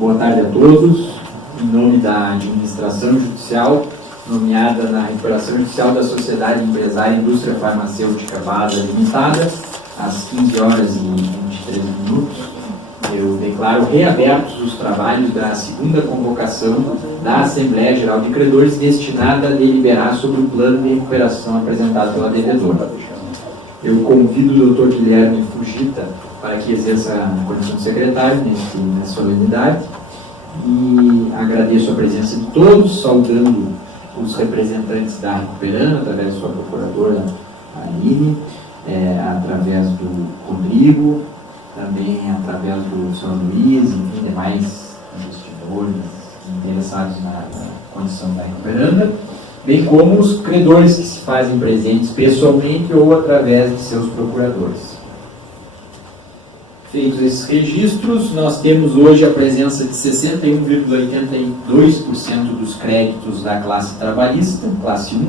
Boa tarde a todos. Em nome da administração judicial, nomeada na recuperação judicial da Sociedade Empresária Indústria Farmacêutica BASA Limitada, às 15 horas e 23 minutos, eu declaro reabertos os trabalhos da segunda convocação da Assembleia Geral de Credores, destinada a deliberar sobre o plano de recuperação apresentado pela devedora. Eu convido o Dr. Guilherme Fujita para que exerça a condição de secretário nessa solenidade e agradeço a presença de todos, saudando os representantes da Recuperando, através de sua procuradora Aline, através do Rodrigo, também através do Sr. Luiz, enfim, demais investidores interessados na condição da Recuperanda, bem como os credores que se fazem presentes pessoalmente ou através de seus procuradores. Feitos esses registros, nós temos hoje a presença de 61,82% dos créditos da classe trabalhista, classe 1,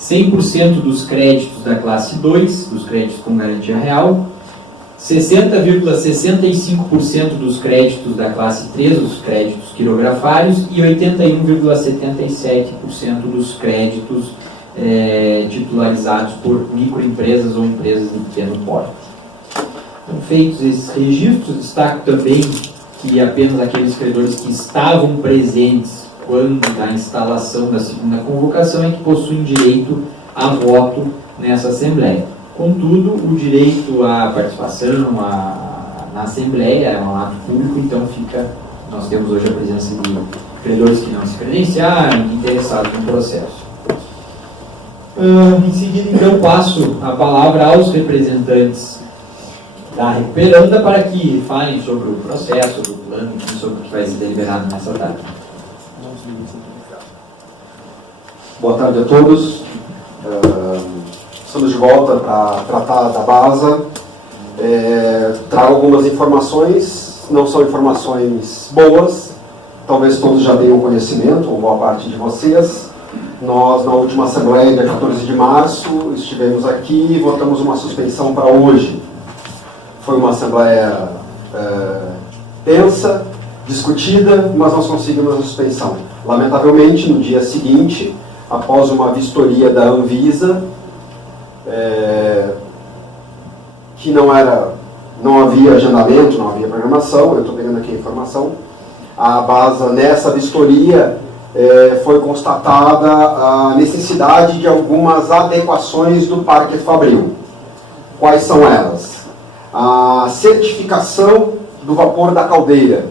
100% dos créditos da classe 2, dos créditos com garantia real, 60,65% dos créditos da classe 3, os créditos quirografários, e 81,77% dos créditos titularizados por microempresas ou empresas de pequeno porte. Então, feitos esses registros, destaco também que apenas aqueles credores que estavam presentes quando da instalação da segunda convocação é que possuem direito a voto nessa Assembleia. Contudo, o direito à participação na Assembleia é um ato público, então nós temos hoje a presença de credores que não se credenciaram, interessados no processo. Em seguida, então, passo a palavra aos representantes da Recuperanda para que falem sobre o processo, sobre o plano, sobre o que vai ser deliberado nessa tarde. Boa tarde a todos. Estamos de volta para tratar da BASA. Trago algumas informações, não são informações boas, talvez todos já tenham conhecimento, ou boa parte de vocês. Nós, na última Assembleia, dia 14 de março, estivemos aqui e votamos uma suspensão para hoje. Foi uma Assembleia tensa, discutida, mas nós conseguimos a suspensão. Lamentavelmente, no dia seguinte, após uma vistoria da Anvisa, que não havia agendamento, não havia programação, eu estou pegando aqui a informação, a BASA, nessa vistoria, foi constatada a necessidade de algumas adequações do Parque Fabril. Quais são elas? A certificação do vapor da caldeira.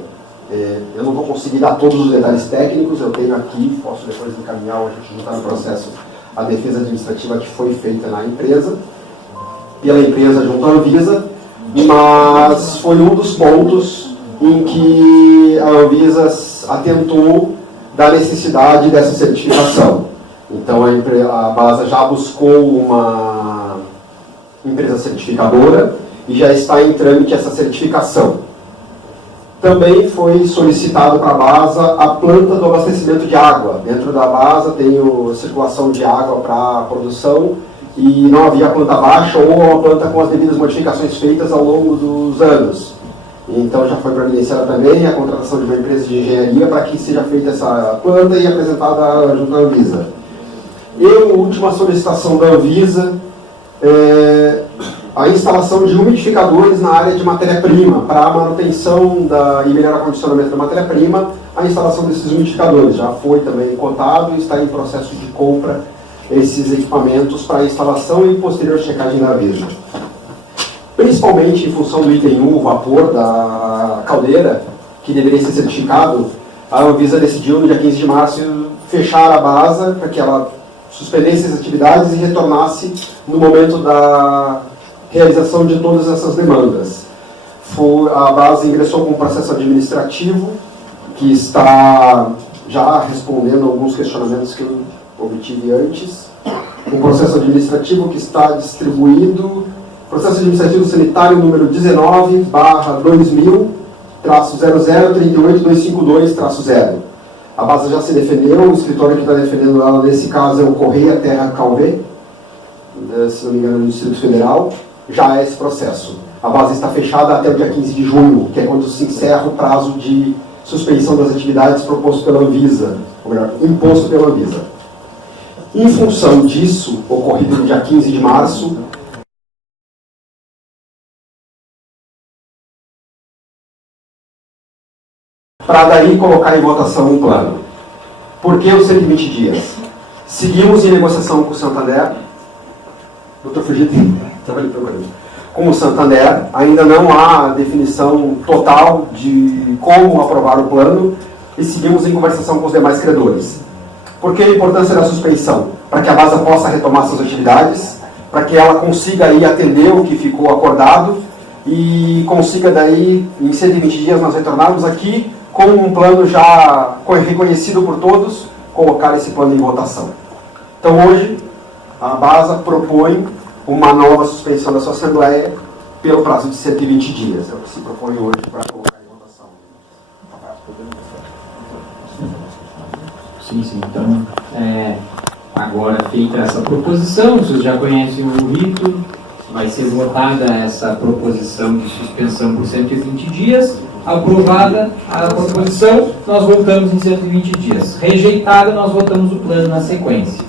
Eu não vou conseguir dar todos os detalhes técnicos, eu tenho aqui, posso depois encaminhar, a gente juntar no processo a defesa administrativa que foi feita na empresa, pela empresa junto à Anvisa, mas foi um dos pontos em que a Anvisa atentou da necessidade dessa certificação. Então a BASA já buscou uma empresa certificadora e já está em trâmite essa certificação. Também foi solicitado para a BASA a planta do abastecimento de água. Dentro da BASA tem a circulação de água para a produção e não havia planta baixa ou uma planta com as devidas modificações feitas ao longo dos anos. Então já foi providenciada também a contratação de uma empresa de engenharia para que seja feita essa planta e apresentada junto à Anvisa. E a última solicitação da Anvisa a instalação de umidificadores na área de matéria-prima, para a manutenção e melhor acondicionamento da matéria-prima, a instalação desses umidificadores. Já foi também cotado e está em processo de compra esses equipamentos para a instalação e posterior checagem da Anvisa. Principalmente em função do item 1, o vapor da caldeira, que deveria ser certificado, a Anvisa decidiu no dia 15 de março fechar a BASA para que ela suspendesse as atividades e retornasse no momento da realização de todas essas demandas. A BASA ingressou com um processo administrativo que está já respondendo alguns questionamentos que eu obtive antes. Um processo administrativo que está distribuído, processo administrativo sanitário número 19/2000-0038252-0. A BASA já se defendeu, o escritório que está defendendo ela nesse caso é o Correia Terra Calvé, se não me engano, no Distrito Federal. Já é esse processo. a base está fechada até o dia 15 de junho, que é quando se encerra o prazo de suspensão das atividades proposto pela Anvisa, ou melhor, imposto pela Anvisa. Em função disso, ocorrido no dia 15 de março, para daí colocar em votação um plano. Por que os 120 dias? Seguimos em negociação com o Santander. Doutor Fugito, estava ali procurando. Com o Santander, ainda não há definição total de como aprovar o plano e seguimos em conversação com os demais credores. Por que a importância da suspensão? Para que a BASA possa retomar suas atividades, para que ela consiga aí atender o que ficou acordado e consiga daí, em 120 dias, nós retornarmos aqui com um plano já reconhecido por todos, colocar esse plano em votação. Então hoje, a BASA propõe uma nova suspensão da sua Assembleia pelo prazo de 120 dias. É o que se propõe hoje para colocar em votação. Sim. Então, agora feita essa proposição, vocês já conhecem o rito, vai ser votada essa proposição de suspensão por 120 dias. Aprovada a proposição, nós voltamos em 120 dias. Rejeitada, nós votamos o plano na sequência.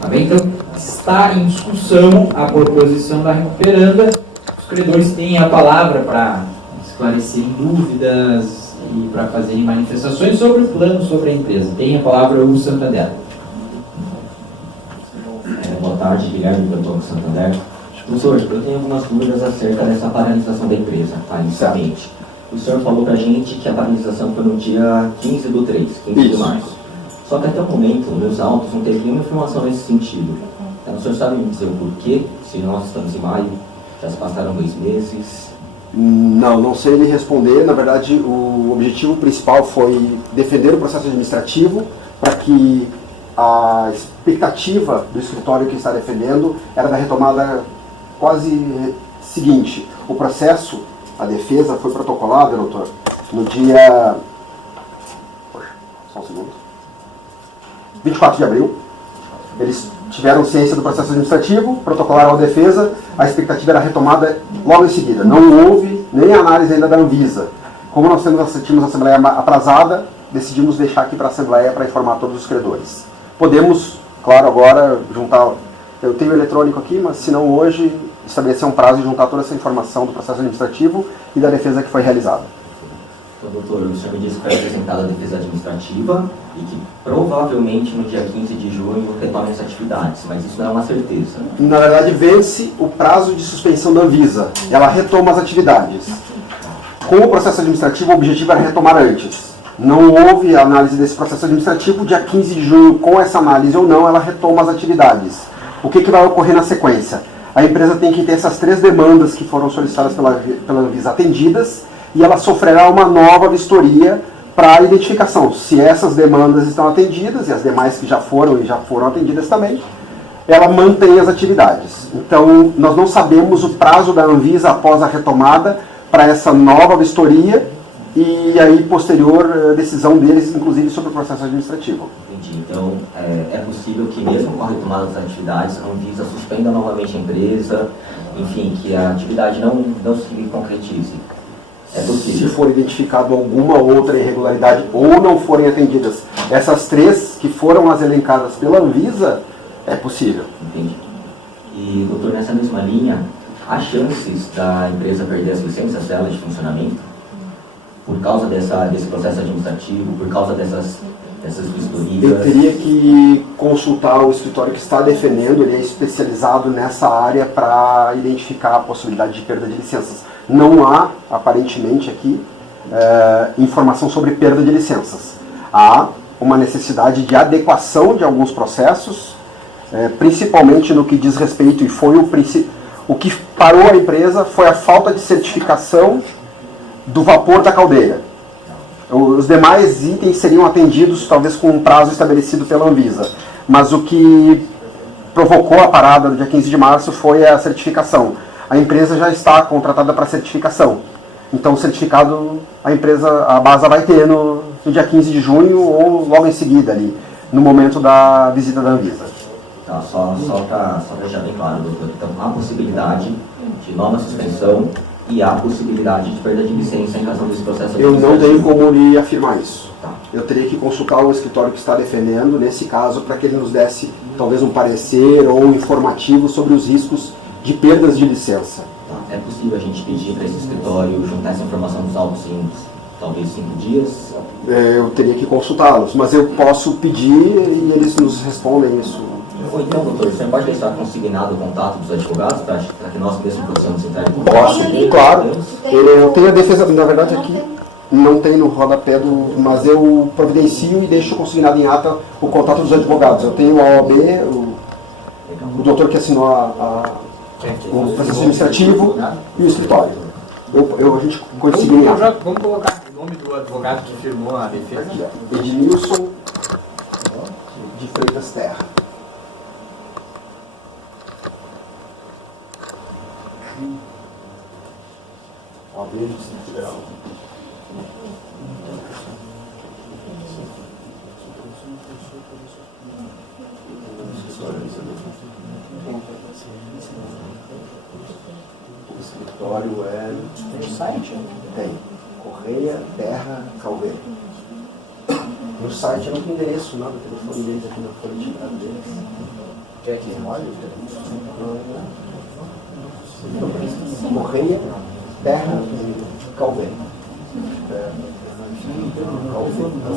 Tá bem? Então, está em discussão a proposição da recuperanda. Os credores têm a palavra para esclarecerem dúvidas e para fazerem manifestações sobre o plano, sobre a empresa. Tem a palavra o Santander. Boa tarde, Guilherme, doutor Santander. Professor, eu tenho algumas dúvidas acerca dessa paralisação da empresa, tá, inicialmente. O senhor falou para a gente que a paralisação foi no dia 15/3, 15 de março. Só que até o momento, nos autos, não teve nenhuma informação nesse sentido. Então, o senhor sabe me dizer o porquê? Se nós estamos em maio, já se passaram 2 meses. Não sei lhe responder. Na verdade, o objetivo principal foi defender o processo administrativo para que a expectativa do escritório que está defendendo era da retomada quase seguinte. O processo, a defesa, foi protocolada, doutor, no dia... Só um segundo. 24 de abril. Eles tiveram ciência do processo administrativo, protocolaram a defesa, a expectativa era retomada logo em seguida. Não houve nem análise ainda da Anvisa. Como nós tínhamos a Assembleia atrasada, decidimos deixar aqui para a Assembleia para informar todos os credores. Podemos, claro, agora juntar... Eu tenho o eletrônico aqui, mas se não hoje, estabelecer um prazo de juntar toda essa informação do processo administrativo e da defesa que foi realizada. Então, doutor, o senhor me disse que foi apresentada a defesa administrativa e que provavelmente no dia 15 de junho retornem as atividades, mas isso não é uma certeza. Na verdade, vence o prazo de suspensão da Anvisa. Ela retoma as atividades. Com o processo administrativo, o objetivo era retomar antes. Não houve análise desse processo administrativo. Dia 15 de junho, com essa análise ou não, ela retoma as atividades. O que vai ocorrer na sequência? A empresa tem que ter essas 3 demandas que foram solicitadas pela Anvisa atendidas e ela sofrerá uma nova vistoria para a identificação. Se essas demandas estão atendidas e as demais que já foram atendidas também, ela mantém as atividades. Então, nós não sabemos o prazo da Anvisa após a retomada para essa nova vistoria e aí posterior decisão deles, inclusive sobre o processo administrativo. Entendi. Então, é possível que mesmo com a retomada das atividades, a Anvisa suspenda novamente a empresa, enfim, que a atividade não se concretize. É possível. Se for identificado alguma outra irregularidade ou não forem atendidas essas 3 que foram as elencadas pela Anvisa, é possível. Entendi. E, doutor, nessa mesma linha, há chances da empresa perder as licenças dela de funcionamento por causa desse processo administrativo, por causa dessas vistorias? Eu teria que consultar o escritório que está defendendo, ele é especializado nessa área para identificar a possibilidade de perda de licenças. Não há, aparentemente aqui, informação sobre perda de licenças. Há uma necessidade de adequação de alguns processos, principalmente no que diz respeito, e foi o que parou a empresa foi a falta de certificação do vapor da caldeira. Os demais itens seriam atendidos talvez com um prazo estabelecido pela Anvisa, mas o que provocou a parada do dia 15 de março foi a certificação. A empresa já está contratada para certificação, então o certificado a BASA vai ter no dia 15 de junho ou logo em seguida, ali, no momento da visita da Anvisa. Tá, só para deixar bem claro, doutor, então há possibilidade de nova suspensão e há possibilidade de perda de licença em razão desse processo Eu não administrativo. tenho como lhe afirmar isso. Tá. Eu teria que consultar o escritório que está defendendo, nesse caso, para que ele nos desse talvez um parecer ou um informativo sobre os riscos de perdas de licença. Tá. É possível a gente pedir para esse escritório juntar essa informação dos autos em talvez 5 dias? Eu teria que consultá-los, mas eu posso pedir e eles nos respondem isso. Ou então, doutor, você pode deixar consignado o contato dos advogados para que nós mesmos possamos entrar em contato? Posso, claro. Eu tenho a defesa, na verdade aqui não tem no rodapé, mas eu providencio e deixo consignado em ata o contato dos advogados. Eu tenho a OAB, o doutor que assinou o processo administrativo e o escritório. A gente consigna em ata. Vamos colocar o nome do advogado que firmou a defesa. Aqui, ó. Edmilson de Freitas Terra. OAB do Distrito Federal. O escritório é... Tem site? Tem. Correia, Terra, Calveira. No site não tem endereço, nada, telefone deles aqui na folha de entrada deles. Quer que olhe? Correia, Terra, Calveira.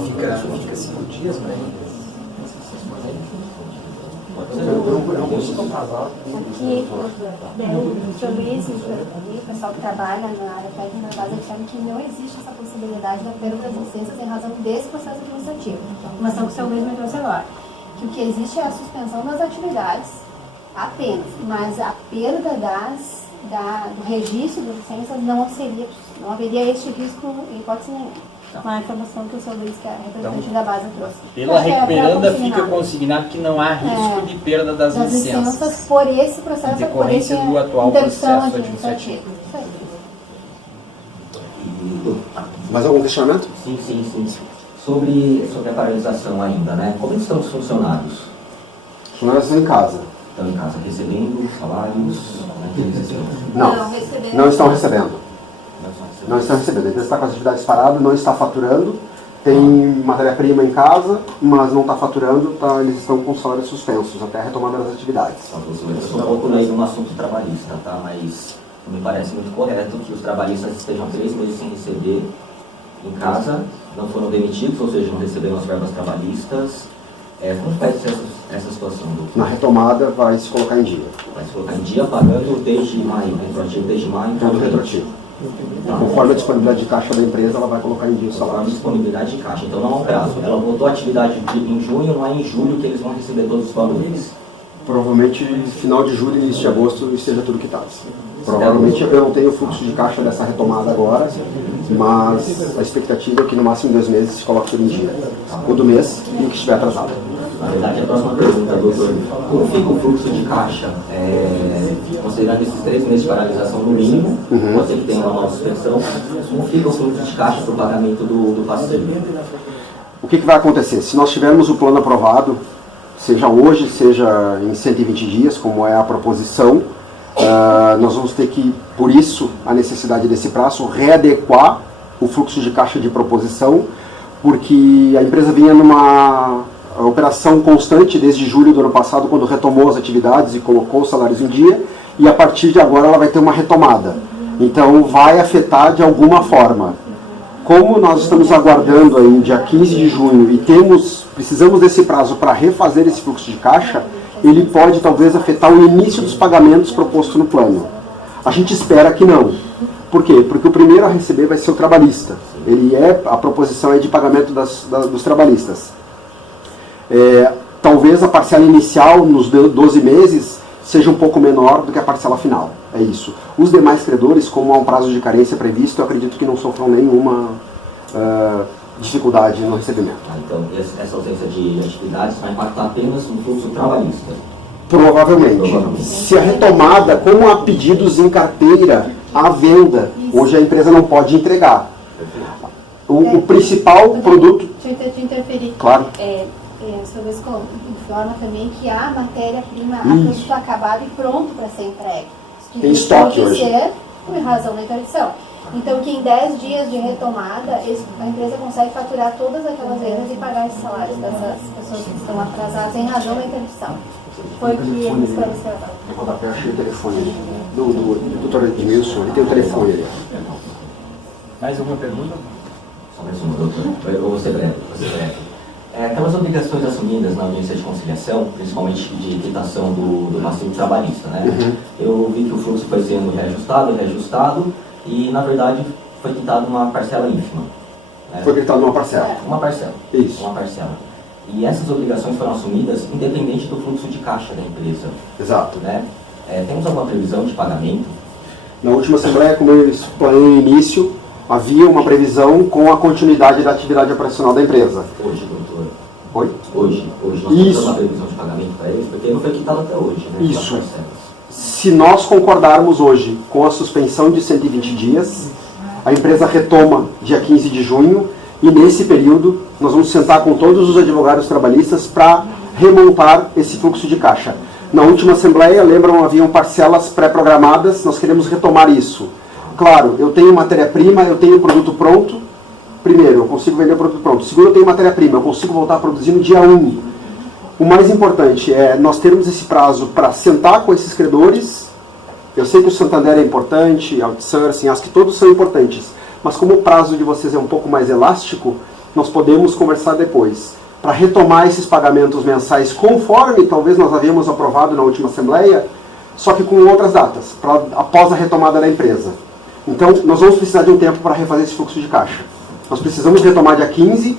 Fica 5 dias para ele. Eu não consigo casar. Aqui, o Sr. Luiz e o pessoal que trabalha na área técnica da base disseram que não existe essa possibilidade da perda das licenças em razão desse processo administrativo. A informação que o Sr. Luiz me trouxe agora. Que o que existe é a suspensão das atividades apenas, mas a perda do registro das licenças não haveria este risco em hipótese nenhuma. Uma informação que o Sr. Luiz, que é representante da base, trouxe. Pela recuperanda fica consignado que não há risco de perda das licenças. Por esse processo, em decorrência por esse do atual interrupção processo administrativo. Isso aí. Mais algum questionamento? Sim. Sobre a paralisação ainda, né? Como estão os funcionários? Os funcionários estão em casa. Estão em casa recebendo salários? Não estão recebendo. Não estão recebendo. A empresa está com as atividades paradas, não está faturando, tem matéria-prima em casa, mas não está faturando, eles estão com salários suspensos até a retomada das atividades. Eu sou um pouco leigo no assunto trabalhista, tá? Mas me parece muito correto que os trabalhistas estejam 3 meses sem receber em casa, não foram demitidos, ou seja, não receberam as verbas trabalhistas. Como vai ser essa situação, doutor? Na retomada vai se colocar em dia. Vai se colocar em dia pagando desde maio, retroativo desde maio. Tudo retroativo. Conforme a disponibilidade de caixa da empresa, ela vai colocar em dia o Conforme a salário. disponibilidade de caixa, então não há um prazo. Ela voltou a atividade em junho, não é em julho que eles vão receber todos os valores. Provavelmente final de julho, início de agosto esteja tudo quitado. Provavelmente eu não tenho fluxo de caixa dessa retomada agora, mas a expectativa é que no máximo em 2 meses se coloque tudo em dia. O do mês e o que estiver atrasado. Na verdade, a próxima pergunta, doutor, como fica o fluxo de caixa? Considerando esses 3 meses de paralisação no mínimo, você que tem uma nova suspensão, como fica o fluxo de caixa para o pagamento do passivo? O que vai acontecer? Se nós tivermos o plano aprovado, seja hoje, seja em 120 dias, como é a proposição, nós vamos ter que, por isso, a necessidade desse prazo, readequar o fluxo de caixa de proposição, porque a empresa vinha numa operação constante desde julho do ano passado, quando retomou as atividades e colocou os salários em dia, e a partir de agora ela vai ter uma retomada. Então vai afetar de alguma forma. Como nós estamos aguardando aí dia 15 de junho e precisamos desse prazo para refazer esse fluxo de caixa, ele pode talvez afetar o início dos pagamentos proposto no plano. A gente espera que não. Por quê? Porque o primeiro a receber vai ser o trabalhista. A proposição é de pagamento dos trabalhistas. Talvez a parcela inicial, nos 12 meses, seja um pouco menor do que a parcela final. É isso. Os demais credores, como há um prazo de carência previsto, eu acredito que não sofram nenhuma dificuldade no recebimento. Então, essa ausência de atividades vai impactar apenas no fluxo trabalhista? Provavelmente. Se a retomada, como há pedidos em carteira à venda, hoje a empresa não pode entregar. O principal produto... Deixa eu te interferir. Claro. Sobre isso, informa também que há matéria-prima, há produto acabado e pronto para ser entregue. Tem estoque hoje. por razão da interdição. Então, que em 10 dias de retomada, a empresa consegue faturar todas aquelas vendas e pagar os salários dessas pessoas que estão atrasadas em razão da interdição. Foi o que ele esclareceu. No rodapé achei o telefone ali. Do doutor Edmilson, ele tem o telefone ali. Mais alguma pergunta? Só mais uma, doutor. Eu vou ser breve. Aquelas obrigações assumidas na audiência de conciliação, principalmente de quitação do passivo trabalhista, né? Eu vi que o fluxo foi sendo reajustado, e, na verdade, foi quitado uma parcela ínfima. Né? Foi quitado uma parcela. Uma parcela. Isso. Uma parcela. E essas obrigações foram assumidas independente do fluxo de caixa da empresa. Exato. Né? Temos alguma previsão de pagamento? Na última Assembleia, como eu explainei no início, havia uma previsão com a continuidade da atividade operacional da empresa. Hoje, doutor. Oi? Hoje nós temos uma previsão de pagamento para eles, porque não foi quitado até hoje, né? Isso. Se nós concordarmos hoje com a suspensão de 120 dias, a empresa retoma dia 15 de junho, e nesse período nós vamos sentar com todos os advogados trabalhistas para remontar esse fluxo de caixa. Na última Assembleia, lembram, haviam parcelas pré-programadas, nós queremos retomar isso. Claro, eu tenho matéria-prima, eu tenho produto pronto. Primeiro, eu consigo vender o produto pronto. Segundo, eu tenho matéria-prima, eu consigo voltar a produzir no dia 1. O mais importante é nós termos esse prazo para sentar com esses credores. Eu sei que o Santander é importante, outsourcing, acho que todos são importantes. Mas como o prazo de vocês é um pouco mais elástico, nós podemos conversar depois. Para retomar esses pagamentos mensais conforme talvez nós havíamos aprovado na última Assembleia, só que com outras datas, após a retomada da empresa. Então, nós vamos precisar de um tempo para refazer esse fluxo de caixa. Nós precisamos retomar dia 15,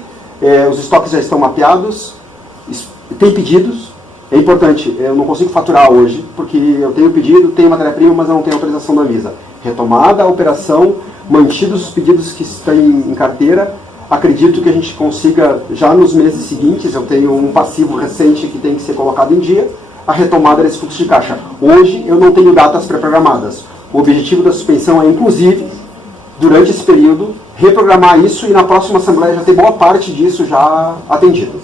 os estoques já estão mapeados, tem pedidos. É importante, eu não consigo faturar hoje, porque eu tenho pedido, tenho matéria-prima, mas eu não tenho autorização da Anvisa. Retomada a operação, mantidos os pedidos que estão em carteira, acredito que a gente consiga, já nos meses seguintes, eu tenho um passivo recente que tem que ser colocado em dia, a retomada desse fluxo de caixa. Hoje eu não tenho datas pré-programadas. O objetivo da suspensão é, inclusive, durante esse período, reprogramar isso e na próxima Assembleia já ter boa parte disso já atendido.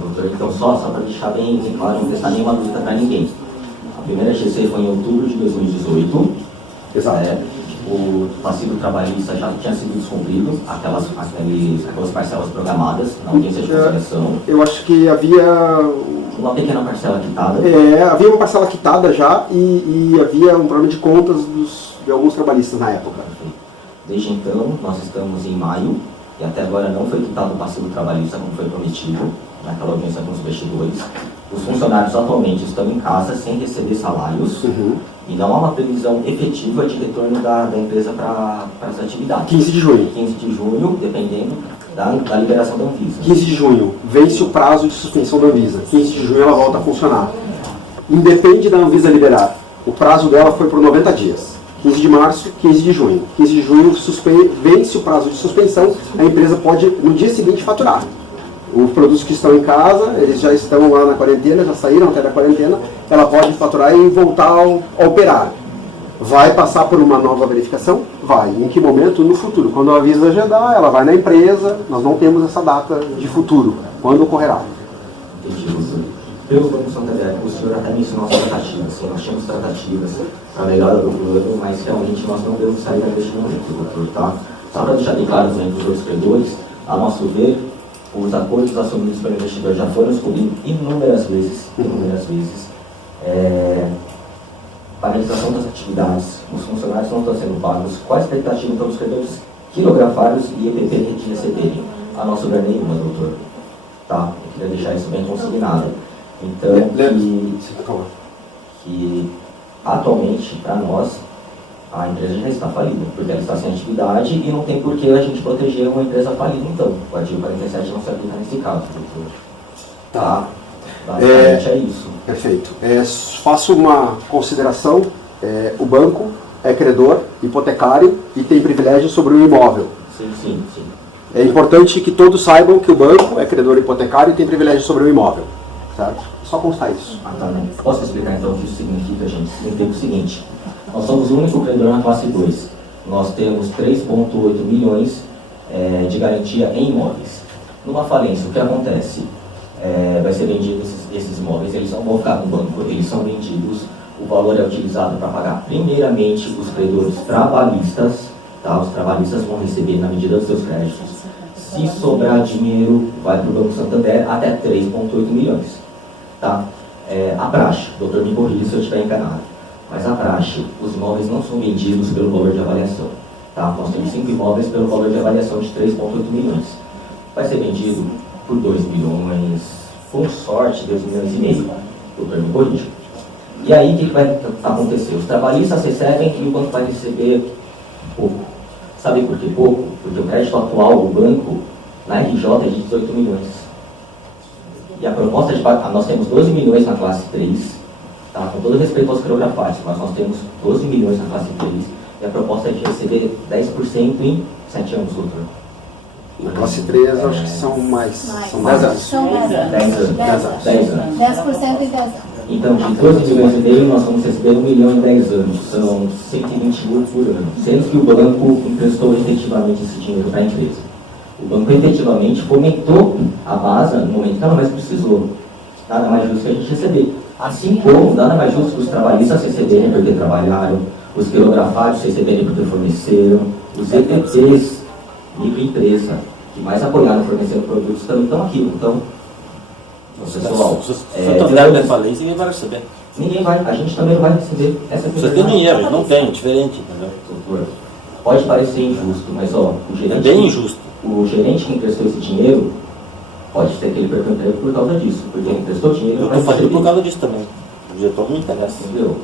Doutor, então só para deixar bem claro, não testar nenhuma dúvida para ninguém. A primeira GC foi em outubro de 2018. Exato. O passivo trabalhista já tinha sido descumprido, aquelas parcelas programadas na audiência de conciliação. Eu acho que havia uma pequena parcela quitada. Havia uma parcela quitada já e havia um problema de contas de alguns trabalhistas na época. Desde então, nós estamos em maio e até agora não foi quitado o passivo trabalhista como foi prometido naquela audiência com os investidores. Os funcionários atualmente estão em casa sem receber salários e não há uma previsão efetiva de retorno da empresa para as atividades. 15 de junho. 15 de junho, dependendo da liberação da Anvisa. 15 de junho, vence o prazo de suspensão da Anvisa. 15 de junho ela volta a funcionar. Independe da Anvisa liberar. O prazo dela foi por 90 dias. 15 de março, 15 de junho. 15 de junho vence o prazo de suspensão, a empresa pode, no dia seguinte, faturar. Os produtos que estão em casa, eles já estão lá na quarentena, já saíram até da quarentena, ela pode faturar e voltar a operar. Vai passar por uma nova verificação? Vai. Em que momento? No futuro. Quando a Anvisa agendar, ela vai na empresa, nós não temos essa data de futuro. Quando ocorrerá? Entendi. Pelo Banco Santander, o senhor até mencionou as tratativas. Sim, nós tínhamos tratativas para a melhora do plano, mas realmente nós não devemos sair deste momento, doutor, tá? Só para deixar bem claro entre os outros credores, a nosso ver, os acordos assumidos pelo investidor já foram descobridos inúmeras vezes. Paralisação das atividades, os funcionários não estão sendo pagos. Qual a expectativa então dos credores quilografários e EPP de receberem? A nosso ver nenhuma, doutor. Tá? Eu queria deixar isso bem consignado. Então, que atualmente, para nós, a empresa já está falida, porque ela está sem atividade e não tem por que a gente proteger uma empresa falida. Então, o artigo 47 não se aplica nesse caso, doutor. Tá? Basicamente é isso. Perfeito. Faço uma consideração. O banco é credor, hipotecário e tem privilégio sobre o imóvel. Sim. É importante que todos saibam que o banco é credor hipotecário e tem privilégio sobre o imóvel. Certo? Só constar isso. Tá. Posso explicar então o que isso significa, gente? Significa o seguinte: nós somos o único credor na classe 2. Nós temos 3,8 milhões de garantia em imóveis. Numa falência, o que acontece? Vai ser vendido esses imóveis, eles não vão ficar no banco, eles são vendidos o valor é utilizado para pagar primeiramente os credores trabalhistas, tá? Os trabalhistas vão receber na medida dos seus créditos. Se sobrar dinheiro, vai para o Banco Santander até 3,8 milhões. Tá? A praxe, o doutor me corrija se eu estiver enganado, mas a praxe, os imóveis não são vendidos pelo valor de avaliação. Tá? Nós temos 5 imóveis pelo valor de avaliação de 3,8 milhões. Vai ser vendido por 2 milhões, com sorte, 2 milhões e meio. O doutor me corrija. E aí, o que vai acontecer? Os trabalhistas recebem e o banco vai receber pouco. Sabe por que pouco? Porque o crédito atual do banco, na RJ, é de 18 milhões. E a proposta de pagamento, nós temos 12 milhões na classe 3, tá? Com todo respeito aos coreografados, mas nós temos 12 milhões na classe 3, e a proposta é de receber 10% em 7 anos, doutor. Na classe 3, acho que são mais. São 10 anos. São 10 anos. 10 anos. 10% em 10 anos. Então, de 12 milhões e meio, nós vamos receber 1 milhão em 10 anos. São 120 mil por ano. Sendo que o banco emprestou efetivamente esse dinheiro para a empresa. O banco efetivamente fomentou a base no momento que ela mais precisou. Nada mais justo que a gente receber. Assim como nada mais justo que os trabalhistas receberem porque trabalharam, os quilografados receberem porque forneceram, os EPPs, microempresa, que mais apoiaram fornecendo produtos, também estão aqui. Então, pessoal, se eu tolerar minha falência, ninguém vai receber. ninguém vai, a gente também não vai receber essa Você tem dinheiro, não tem, diferente, entendeu? Doutor, pode parecer injusto, mas ó, o gerente, É bem injusto. o gerente que emprestou esse dinheiro, pode ser que ele perca o emprego por causa disso, porque ele emprestou dinheiro. Eu estou fazendo por causa disso também. O diretor não interessa. Entendeu?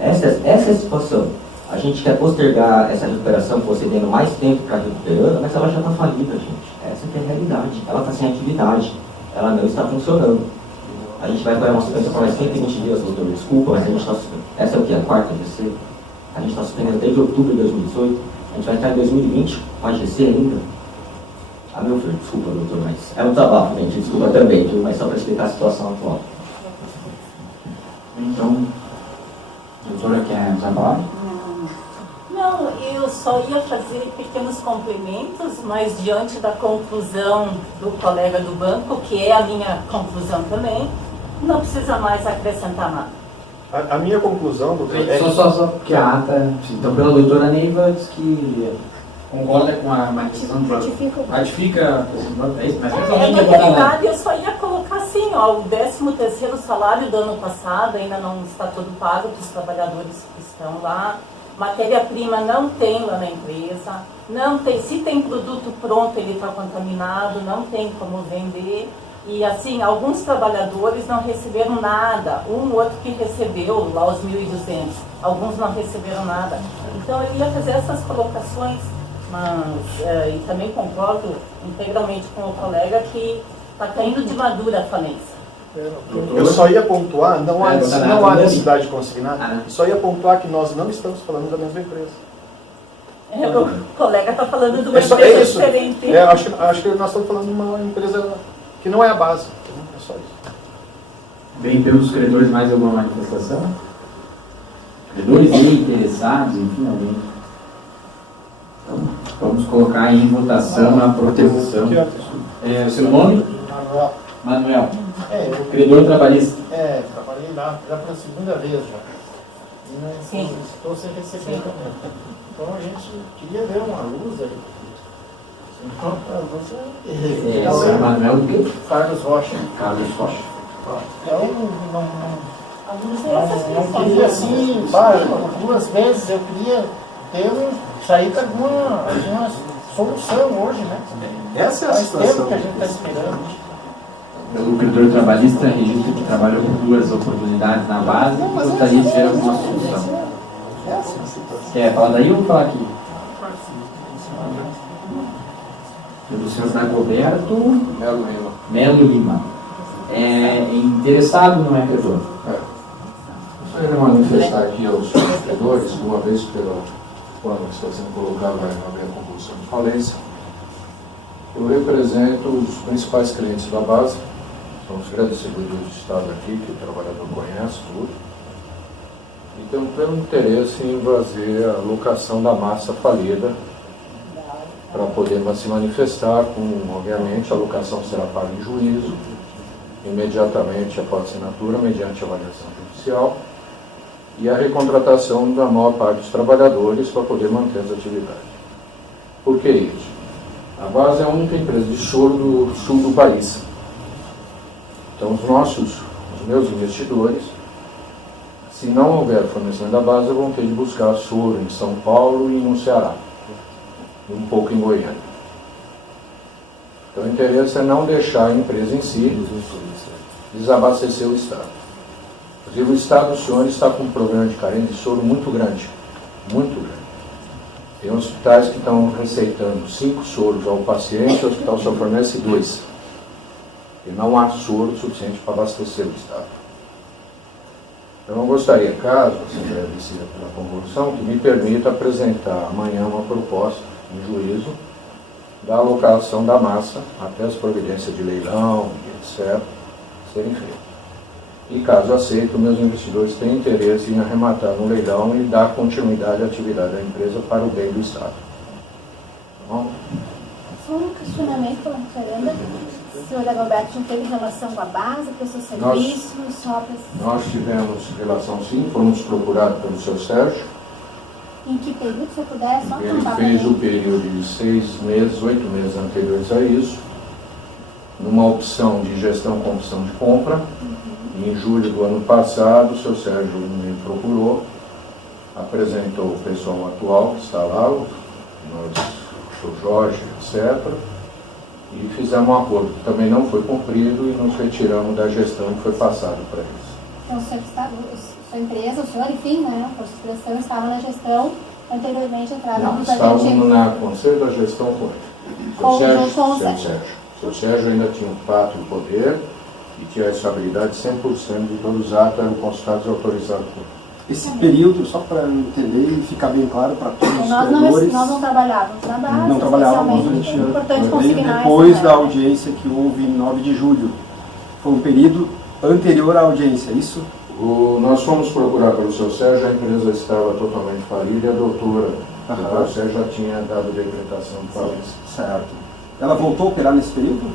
Essa é a situação. A gente quer postergar essa recuperação, concedendo mais tempo para recuperando, mas ela já está falida, gente. Essa que é a realidade. Ela está sem atividade. Ela não está funcionando. A gente vai pagar uma suspensão por mais 120 dias, doutor. Desculpa, mas a gente está suspendendo. Essa é o que? A quarta GC? A gente está suspendendo desde outubro de 2018. A gente vai entrar em 2020 com a GC ainda. A meu filho, desculpa, doutor, mas é um desabafo, gente. Desculpa também, viu? Mas só para explicar a situação atual. Então, a doutora quer desabafar? Não, eu só ia fazer pequenos complementos, mas diante da conclusão do colega do banco, que é a minha conclusão também, não precisa mais acrescentar nada. A minha conclusão, doutor, é Só porque a ata, então pela doutora Neiva, diz que concorda com a manifestação do banco. Ratifica esse banco, é isso? Mas Na pessoalmente é botar lá. realidade, eu só ia colocar assim, ó, o 13º salário do ano passado ainda não está todo pago para os trabalhadores que estão lá. Matéria-prima não tem lá na empresa, não tem, se tem produto pronto ele está contaminado, não tem como vender. E assim, alguns trabalhadores não receberam nada, um outro que recebeu lá os 1.200, alguns não receberam nada. Então eu ia fazer essas colocações, mas e também concordo integralmente com o colega que está caindo de madura a falência. eu só ia pontuar, não há necessidade de consignar, Ah, não. só ia pontuar que nós não estamos falando da mesma empresa. O colega está falando de uma É só empresa isso. diferente. Acho que nós estamos falando de uma empresa que não é a base. É só isso. Bem, pelos credores, mais alguma manifestação? Credores e interessados, enfim, alguém. Então, vamos colocar em votação a proposição. O seu nome? Manuel. Eu Credor trabalhista. trabalhei lá já pela segunda vez já. E não Sim. estou sem receber também. Então a gente queria ver uma luz aí. Senão a luz É, o senhor Manuel do quê? Carlos Rocha. Carlos Rocha. Então Alguns não queria assim, duas vezes eu queria sair com alguma solução hoje, né? Essa é a Faz tempo situação. que a gente está esperando. Pelo credor trabalhista, registro que trabalhou com 2 oportunidades na base e gostaria de ter alguma solução. Essa é a situação. Quer falar daí ou vou falar aqui? Pelo senhor Dagoberto Melo Lima. É interessado, não é credor? Gostaria de manifestar aqui aos credores, uma vez quando está sendo colocado vai haver a compulsão de falência, eu represento os principais clientes da base, são os grandes seguradores de Estado aqui, que o trabalhador conhece tudo, e temos pelo interesse em fazer a locação da massa falida, para poder se manifestar, obviamente a locação será paga em juízo, imediatamente após a assinatura, mediante avaliação judicial, e a recontratação da maior parte dos trabalhadores para poder manter as atividades. Por que isso? A BASA é a única empresa de soro do sul do país. Então os meus investidores, se não houver fornecimento da BASA, vão ter de buscar soro em São Paulo e no Ceará, e um pouco em Goiânia. Então o interesse é não deixar a empresa em si desabastecer o Estado. Inclusive o Estado do senhor está com um problema de carência de soro muito grande, muito grande. Tem hospitais que estão receitando 5 soros ao paciente, o hospital só fornece 2. E não há soro suficiente para abastecer o Estado. Eu não gostaria, caso a Assembleia decida pela convolução, que me permita apresentar amanhã uma proposta em juízo da alocação da massa até as providências de leilão, etc., serem feitas. E caso aceito, meus investidores têm interesse em arrematar no leilão e dar continuidade à atividade da empresa para o bem do Estado. Tá bom? Só um questionamento pela referenda. O senhor Adalberto não teve relação com a base, com os seus serviços, só para... Nós tivemos relação sim, fomos procurados pelo seu Sérgio. Em que período, se eu puder, só Ele contar fez pra o mim? período de 6 meses, 8 meses anteriores a isso, numa opção de gestão com opção de compra. Em julho do ano passado, o seu Sérgio me procurou, apresentou o pessoal atual que está lá, o seu Jorge, etc., e fizemos um acordo que também não foi cumprido e nos retiramos da gestão que foi passada para eles. Então, o senhor está, sua empresa, o senhor, enfim, né, por sua expressão, estava na gestão anteriormente entrada Não, nos estávamos agentes. no conselho da gestão com ele. Com o Seu Sérgio. Sérgio. Seu Sérgio ainda tinha um pacto de poder e tinha a estabilidade 100% de todos os atos eram consultados e autorizados por ele. Esse período, só para entender e ficar bem claro para todos os Nós credores, não trabalhávamos na base, não trabalhávamos, a especialmente, gente é importante veio consignar depois essa da regra. audiência que houve em 9 de julho. Foi um período anterior à audiência, isso? Nós fomos procurar pelo seu Sérgio, a empresa estava totalmente falida e a doutora Aham. o Sérgio já tinha dado decretação de falência. Certo. Ela voltou a operar nesse período?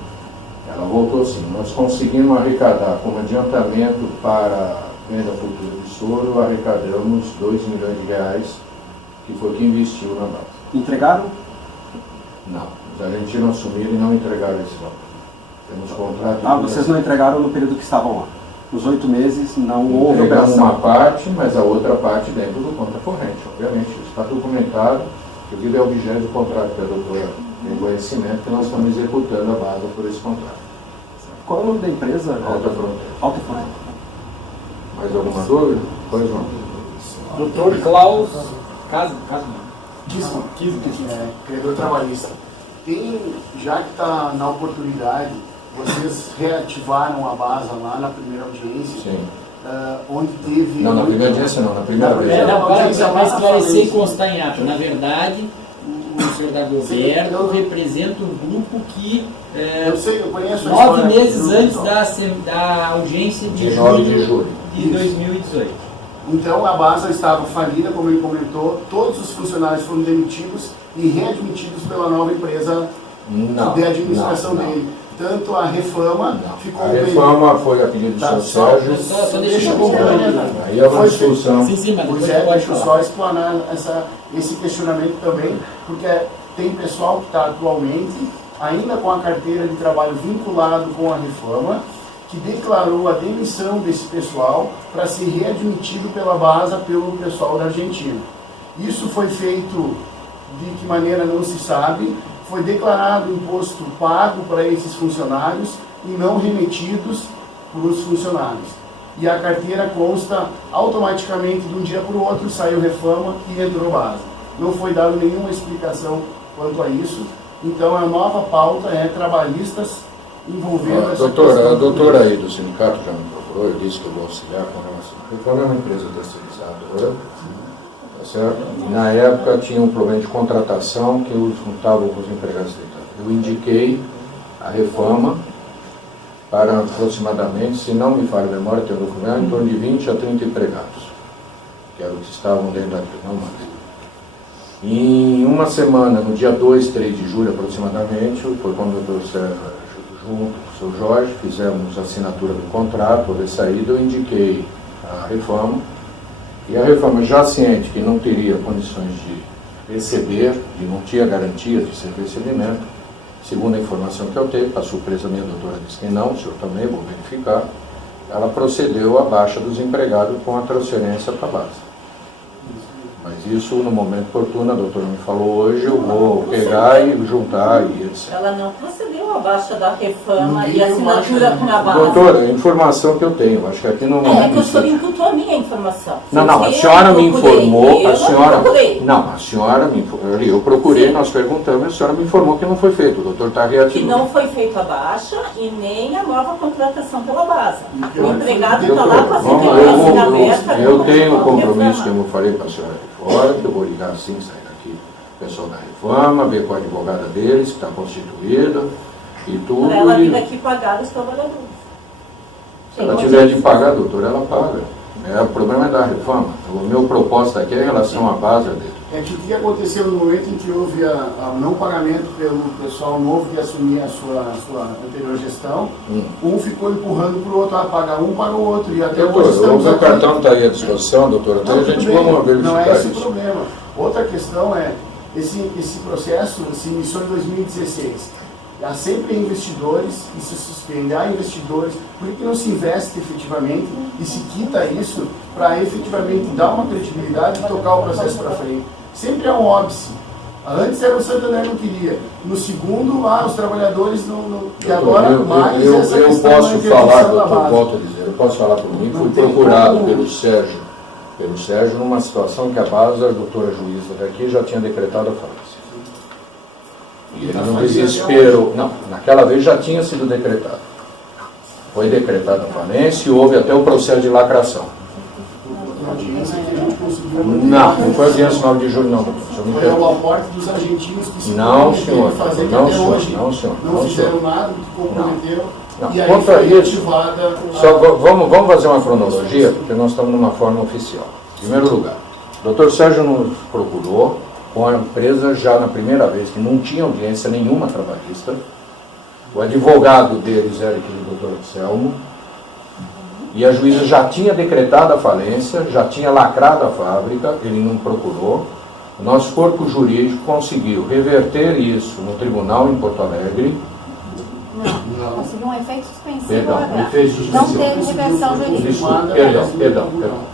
Ela voltou sim. Nós conseguimos arrecadar como adiantamento para venda futura de soro, arrecadamos R$2 milhões, que foi quem investiu na base. Entregaram? Não, os argentinos assumiram e não entregaram esse valor. Temos contrato. Vocês não entregaram no período que estavam lá? Nos 8 meses não houve Entregamos operação? uma parte, mas a outra parte dentro do conta corrente, obviamente. Isso está documentado, inclusive é objeto do contrato que a doutora tem conhecimento, que nós estamos executando a base por esse contrato. Qual é o nome da empresa? Alta Fronteira. Alta Fronteira. Mais alguma dúvida? Pois não. Doutor Klaus Casman. Credor trabalhista. Já que está na oportunidade, vocês reativaram a base lá na primeira audiência, Sim. onde teve... Não, na primeira audiência não, na primeira vez. Não, para lá esclarecer e constar em ato. Na verdade, o senhor Dagoberto representa um grupo que Eu sei, eu conheço a 9 história meses do antes grupo, da audiência de 19 de julho julho. de 2018. Então a base estava falida, como ele comentou, todos os funcionários foram demitidos e readmitidos pela nova empresa de administração dele. Tanto a Refama ficou... A Refama foi a pedido do seu Sérgio. Só deixa eu concluir. Aí é uma discussão. Sim, mas Pois depois é, pode deixa eu falar. só explanar esse questionamento também, porque tem pessoal que está atualmente ainda com a carteira de trabalho vinculado com a Refama, que declarou a demissão desse pessoal para ser readmitido pela BASA pelo pessoal da Argentina. Isso foi feito de que maneira não se sabe, foi declarado imposto pago para esses funcionários e não remetidos para os funcionários. E a carteira consta automaticamente de um dia para o outro, saiu Refama e entrou BASA. Não foi dada nenhuma explicação quanto a isso. Então a nova pauta é trabalhistas envolvendo essa questão. A doutora aí do sindicato já me procurou, eu disse que eu vou auxiliar com relação. A Refama é uma empresa terceirizadora, tá certo? E na época tinha um problema de contratação que eles juntavam com os empregados sindicais. Eu indiquei a Refama para aproximadamente, se não me falha a memória, tem um documento, em torno de 20 a 30 empregados, que eram os que estavam dentro da empresa, não mais. Em uma semana, no dia 2, 3 de julho aproximadamente, foi quando o doutor Sérgio, junto com o seu Jorge, fizemos a assinatura do contrato, houve saída, eu indiquei a Refama E a reforma, já ciente que não teria condições de receber, de não tinha garantias de ser recebimento, segundo a informação que eu tenho, para surpresa minha, a doutora disse que não, o senhor também, vou verificar, ela procedeu à baixa dos empregados com a transferência para a base. Mas isso, no momento oportuno, a doutora me falou hoje, eu vou pegar e juntar e etc. Ela não procedeu à baixa da reforma e assinatura com a base. Doutora, a informação que eu tenho, acho que aqui não... É que o senhor imputou a minha informação. Não, a senhora me informou, a senhora... Não, a senhora me informou, eu procurei, nós perguntamos, a senhora me informou que não foi feito, o doutor está reativando. Que não foi feita a baixa e nem a nova contratação pela base. O empregado está lá com a segurança aberta. Eu tenho um compromisso que eu falei para a senhora de fora, que eu vou ligar assim, sair daqui, o pessoal da reforma, ver com a advogada deles, que está constituída e tudo. Para ela vir aqui pagar os trabalhadores. Se ela tiver de pagar, doutora, ela paga. O problema é da reforma. O meu proposta aqui é em relação à base dele. É que o que aconteceu no momento em que houve o não pagamento pelo pessoal novo que assumia a sua anterior gestão, um ficou empurrando para o outro, paga um para o outro. E até hoje estamos o meu cartão está aí à disposição, doutora, então a gente vamos verificar não é esse isso. O problema. Outra questão é, esse processo se iniciou em 2016. Há sempre investidores e se suspende. Há investidores, por que não se investe efetivamente e se quita isso para efetivamente dar uma credibilidade e tocar o processo para frente? Sempre é um óbice. Antes era o Santander não queria. No segundo, lá os trabalhadores não. E agora mais essa questão da posso falar, doutor, volto a dizer, eu posso falar por mim, fui procurado pelo Sérgio numa situação que a base, a doutora juíza daqui já tinha decretado a falência. E ele no desespero, não, naquela vez já tinha sido decretado. Foi decretada a falência e houve até o processo de lacração. Não foi audiência 9 de julho, não, doutor. Foi o aporte dos argentinos que se não, senhor, fazer não, até senhor, hoje não, senhor, não fizeram nada, que comprometeu. Não. E aí Quanto a foi isso, ativada só vamos fazer uma cronologia, porque nós estamos numa forma oficial. Em primeiro lugar, o doutor Sérgio nos procurou com a empresa já na primeira vez, que não tinha audiência nenhuma trabalhista. O advogado deles era aquele doutor Anselmo, e a juíza já tinha decretado a falência, já tinha lacrado a fábrica, ele não procurou. O nosso corpo jurídico conseguiu reverter isso no tribunal em Porto Alegre. Não, conseguiu um efeito suspensivo. Perdão, efeito suspensivo. Não teve reversão jurídica. Perdão.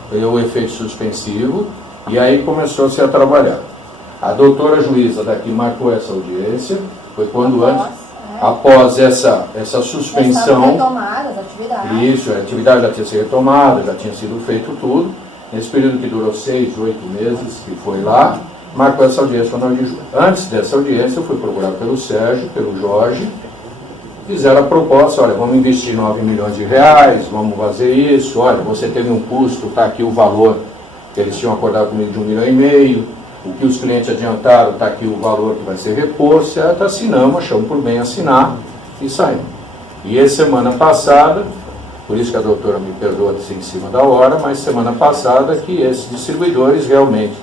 Foi o efeito suspensivo, e aí começou-se a trabalhar. A doutora juíza daqui marcou essa audiência, foi quando após essa suspensão, retomadas, atividades. Isso, a atividade já tinha sido retomada, já tinha sido feito tudo. Nesse período que durou 6, 8 meses, que foi lá, marcou essa audiência no 9 de julho. Antes dessa audiência, eu fui procurado pelo Sérgio, pelo Jorge, fizeram a proposta, olha, vamos investir 9 milhões de reais, vamos fazer isso, olha, você teve um custo, está aqui o valor que eles tinham acordado comigo de 1,5 milhão, o que os clientes adiantaram, está aqui o valor que vai ser reposto, certo? Assinamos, achamos por bem assinar e saímos. E essa semana passada, por isso que a doutora me perdoa de ser em cima da hora, mas semana passada que esses distribuidores realmente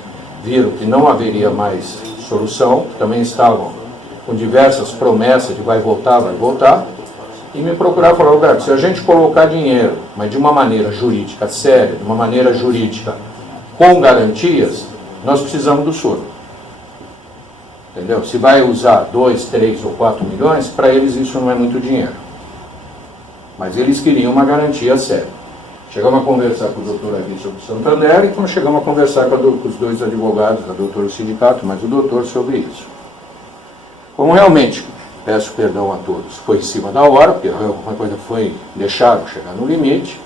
viram que não haveria mais solução, também estavam com diversas promessas de vai voltar, e me procuraram e falaram, Roberto, se a gente colocar dinheiro, mas de uma maneira jurídica séria, de uma maneira jurídica com garantias, nós precisamos do soro. Entendeu? Se vai usar 2, 3 ou 4 milhões, para eles isso não é muito dinheiro. Mas eles queriam uma garantia séria. Chegamos a conversar com o doutor aqui sobre o Santander, e quando chegamos a conversar com os dois advogados, a doutora do sindicato, mas o doutor sobre isso. Como realmente, peço perdão a todos, foi em cima da hora, porque uma coisa foi deixar chegar no limite,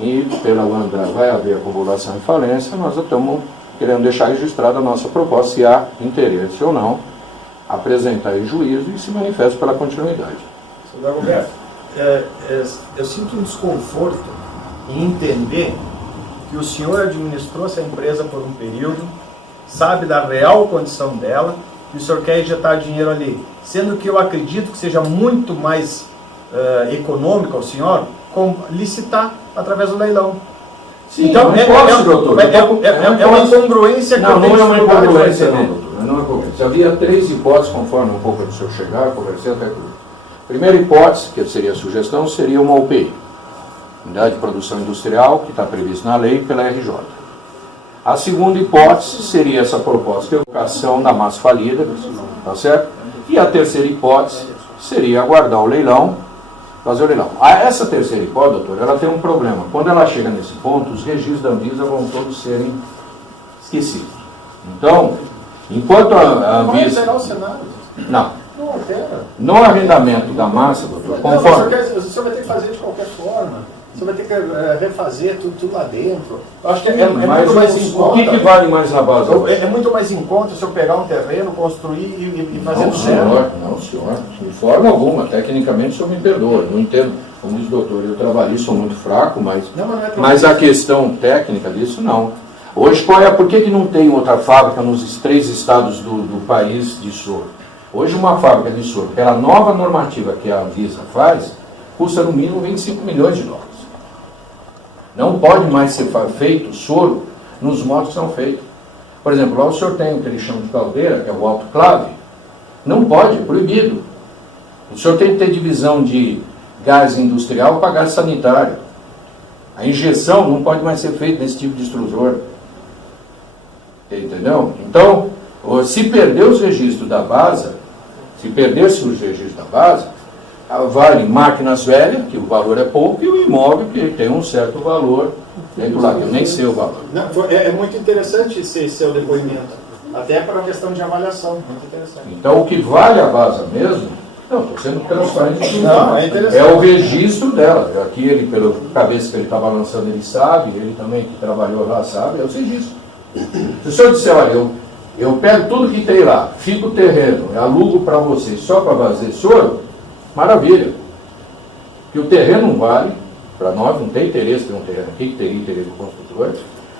e pela Andra vai haver acumulação e falência, nós estamos querendo deixar registrada a nossa proposta, se há interesse ou não, apresentar em juízo e se manifesta pela continuidade. Senhor Roberto, eu sinto um desconforto em entender que o senhor administrou essa empresa por um período, sabe da real condição dela, e o senhor quer injetar dinheiro ali, sendo que eu acredito que seja muito mais econômico ao senhor licitar através do leilão. Sim, então, doutor. É uma incongruência que não é uma incongruência, não, doutor. Não é uma incongruência. Havia 3 hipóteses, conforme um pouco do senhor chegar, conversei até com ele. Primeira hipótese, que seria a sugestão, seria uma UPI, Unidade de Produção Industrial, que está previsto na lei pela RJ. A segunda hipótese seria essa proposta de evocação da massa falida, tá certo? E a terceira hipótese seria aguardar o leilão, fazer o leilão. Essa terceira hipótese, doutor, ela tem um problema. Quando ela chega nesse ponto, os registros da Anvisa vão todos serem esquecidos. Então, enquanto a Anvisa... Vai alterar o cenário. Não. Não altera. No arrendamento da massa, doutor, conforme... O senhor vai ter que fazer de qualquer forma. Você vai ter que refazer tudo lá dentro. Eu acho que é muito mais em conta. O que vale mais na base? É muito mais em conta se eu pegar um terreno, construir e fazer do zero. Não, senhor. De forma alguma. Tecnicamente, o senhor me perdoa. Não entendo. Como diz o doutor, eu trabalhei, sou muito fraco, mas a questão técnica disso, não. Hoje, por que não tem outra fábrica nos 3 estados do país de soro? Hoje, uma fábrica de soro, pela nova normativa que a Anvisa faz, custa no mínimo 25 milhões de dólares. Não pode mais ser feito soro nos modos que são feitos. Por exemplo, lá o senhor tem o que eles chamam de caldeira, que é o autoclave. Não pode, é proibido. O senhor tem que ter divisão de gás industrial para gás sanitário. A injeção não pode mais ser feita nesse tipo de extrusor. Entendeu? Então, se perder os registros da base, vale máquinas velhas, que o valor é pouco, e o imóvel, que tem um certo valor dentro lá, que eu nem sei o valor. Não, é muito interessante esse seu depoimento, até para a questão de avaliação, muito interessante. Então, o que vale a base mesmo, não, estou sendo transparente, não, é interessante. É o registro dela. Aqui, ele, pela cabeça que ele estava lançando, ele sabe, ele também que trabalhou lá sabe, é o registro. Se o senhor disser, olha, eu pego tudo que tem lá, fico o terreno, alugo para vocês só para fazer soro, maravilha. Que o terreno não vale, para nós não tem interesse ter um terreno aqui, que teria interesse do construtor.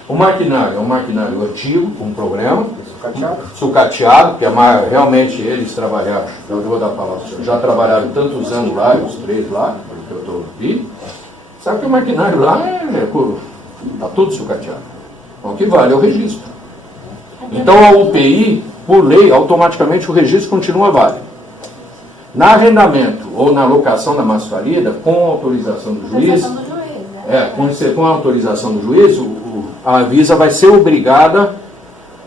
O maquinário é um maquinário antigo, com problema, sucateado, porque realmente eles trabalharam, eu vou dar a palavra, já trabalharam tantos anos lá, os 3 lá, pelo que eu ouvi. Sabe que o maquinário lá está tudo sucateado. Então, o que vale é o registro. Então a UPI, por lei, automaticamente o registro continua válido. Na arrendamento ou na locação da massa falida, com autorização do juiz, com a autorização do juiz, a Anvisa vai ser obrigada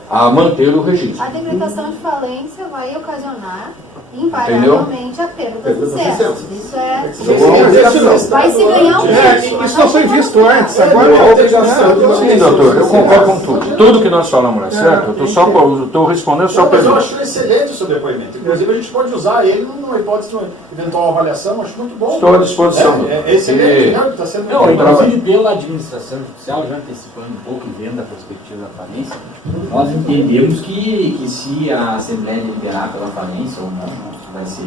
a manter o registro. A decretação de falência vai ocasionar invariavelmente a perda dos certos. Isso vai se ganhar um tempo. Isso não foi visto antes, agora é obrigação. Sim, doutor, eu concordo com tudo. Tudo que nós falamos é certo, eu estou respondendo só para eu acho excelente o seu depoimento. Inclusive, a gente pode usar ele numa hipótese de eventual avaliação, acho muito bom. Estou à disposição. É excelente, está sendo não, inclusive pela administração judicial, já antecipando um pouco e vendo a perspectiva da falência, nós entendemos que se a Assembleia deliberar pela falência ou não, vai ser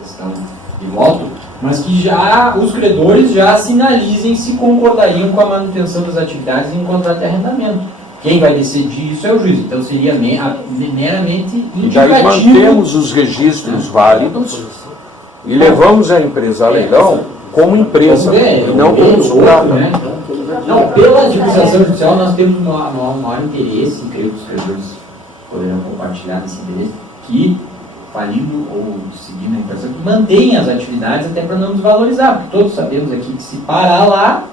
questão de voto, mas que já os credores já sinalizem se concordariam com a manutenção das atividades em contrato de arrendamento. Quem vai decidir isso é o juiz, então seria meramente indicativo. E daí mantemos os registros válidos e levamos a empresa a leilão como empresa, e não como sucata. Não, pela administração judicial nós temos um maior interesse, e creio que os credores poderão compartilhar desse interesse, que falindo ou seguindo a empresa, que mantenha as atividades até para não desvalorizar, porque todos sabemos aqui que se parar lá,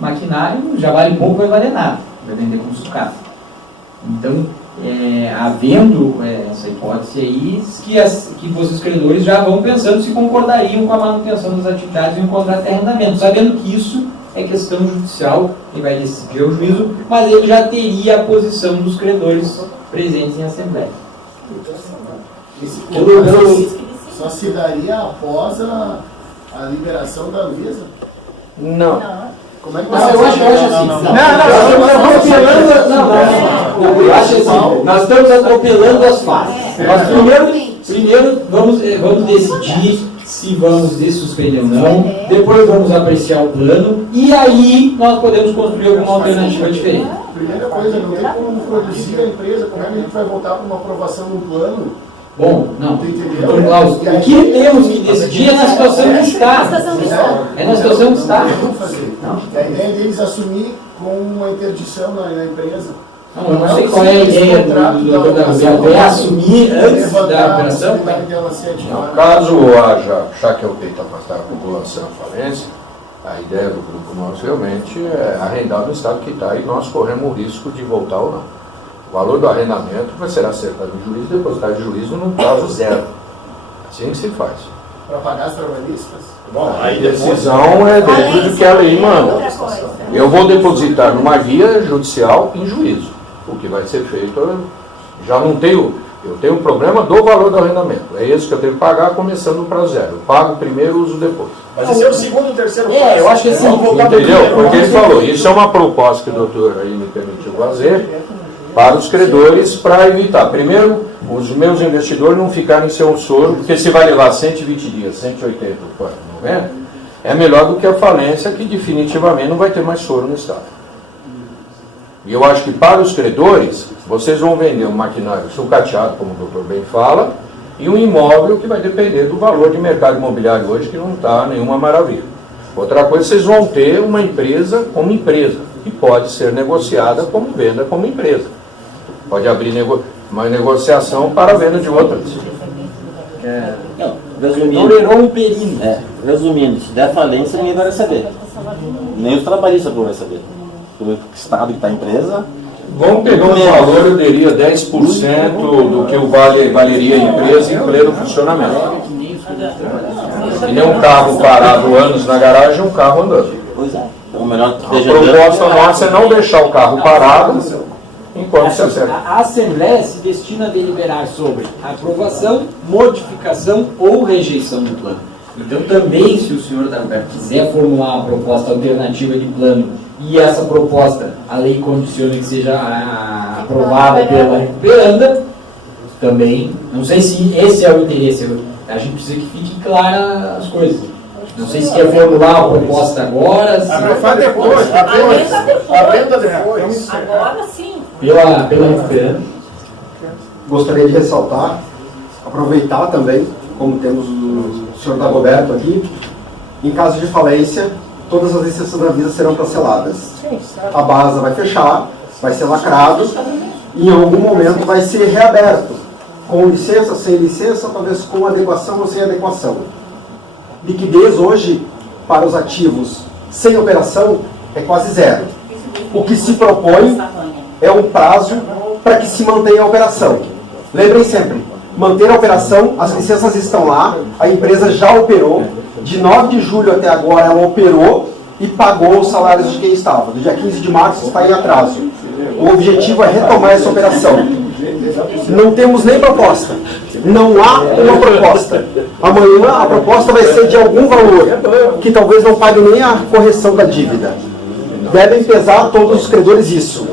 maquinário já vale pouco, vai valer nada, vai vender como sucata. Então, havendo essa hipótese aí, que vocês credores já vão pensando se concordariam com a manutenção das atividades em um contrato de arrendamento, sabendo que isso é questão judicial, que vai decidir o juízo, mas ele já teria a posição dos credores presentes em assembleia. Esse só se daria após a liberação da Anvisa? Não. Como é que eu acho assim. Eu acho assim. Nós estamos atropelando as fases. Nós primeiro vamos decidir se vamos suspender ou não. Depois vamos apreciar o plano. E aí nós podemos construir alguma alternativa diferente. Primeira coisa, não tem como produzir a empresa. Como é que a gente vai voltar para uma aprovação do plano? Bom, não. Doutor Klaus, o que temos que decidir é na situação que está. É na situação que está. A ideia deles assumir com uma interdição na empresa. Não, eu não sei qual é a ideia do doutor Gabriel. É assumir antes da operação? Caso haja, já que é o peito afastar a população à falência, A ideia do grupo nosso realmente é arrendar no estado que está e nós corremos o risco de voltar ou não. O valor do arrendamento vai ser acertado em juízo e depositado em juízo num prazo zero. Assim que se faz. Para pagar as trabalhistas? Bom, A aí decisão é dentro do que a lei manda. Eu vou depositar numa via judicial em juízo. O que vai ser feito, eu já não tenho. Eu tenho um problema do valor do arrendamento. É esse que eu tenho que pagar, começando no prazo zero. Eu pago primeiro, uso depois. Mas esse é o segundo ou terceiro passo. Eu acho que assim, Entendeu? Porque ele falou, isso é uma proposta que o doutor aí me permitiu fazer para os credores, para evitar, primeiro, os meus investidores não ficarem sem um soro, porque se vai levar 120 dias, 180, 90, é melhor do que a falência, que definitivamente não vai ter mais soro no Estado. E eu acho que para os credores, vocês vão vender um maquinário sucateado, como o doutor bem fala, e um imóvel que vai depender do valor de mercado imobiliário hoje, que não está nenhuma maravilha. Outra coisa, vocês vão ter uma empresa como empresa, que pode ser negociada como venda como empresa. Pode abrir uma negociação para a venda de outras. Não, resumindo, tolerou um perino. Resumindo, se der falência, ninguém vai receber. Nem os trabalhistas vão receber. O estado que está a empresa. Vamos pegar um valor, eu diria 10% do que valeria a empresa em pleno funcionamento. E nem um carro parado anos na garagem, um carro andando. Pois é. Então, melhor A proposta nossa é não deixar o carro parado enquanto se acerta. A Assembleia se destina a deliberar sobre aprovação, modificação ou rejeição do plano. Então também, se o senhor Adalberto quiser formular uma proposta alternativa de plano e essa proposta, a lei condiciona que seja aprovada pela recuperanda, também, não sei se esse é o interesse, a gente precisa que fique clara as coisas. Não sei se quer formular a proposta agora. Faz depois. Arrenda depois. Agora sim. Pela recuperanda. Gostaria de ressaltar, aproveitar também, como temos o senhor Dagoberto aqui, em caso de falência, todas as licenças da Visa serão canceladas. A base vai fechar, vai ser lacrado, e em algum momento vai ser reaberto, com licença, sem licença, talvez com adequação ou sem adequação. Liquidez hoje, para os ativos sem operação, é quase zero. O que se propõe é um prazo para que se mantenha a operação. Lembrem sempre, manter a operação, as licenças estão lá, a empresa já operou, de 9 de julho até agora ela operou e pagou os salários de quem estava. Do dia 15 de março está em atraso. O objetivo é retomar essa operação. Não temos nem proposta. Não há uma proposta. Amanhã a proposta vai ser de algum valor, que talvez não pague nem a correção da dívida. Devem pesar todos os credores isso.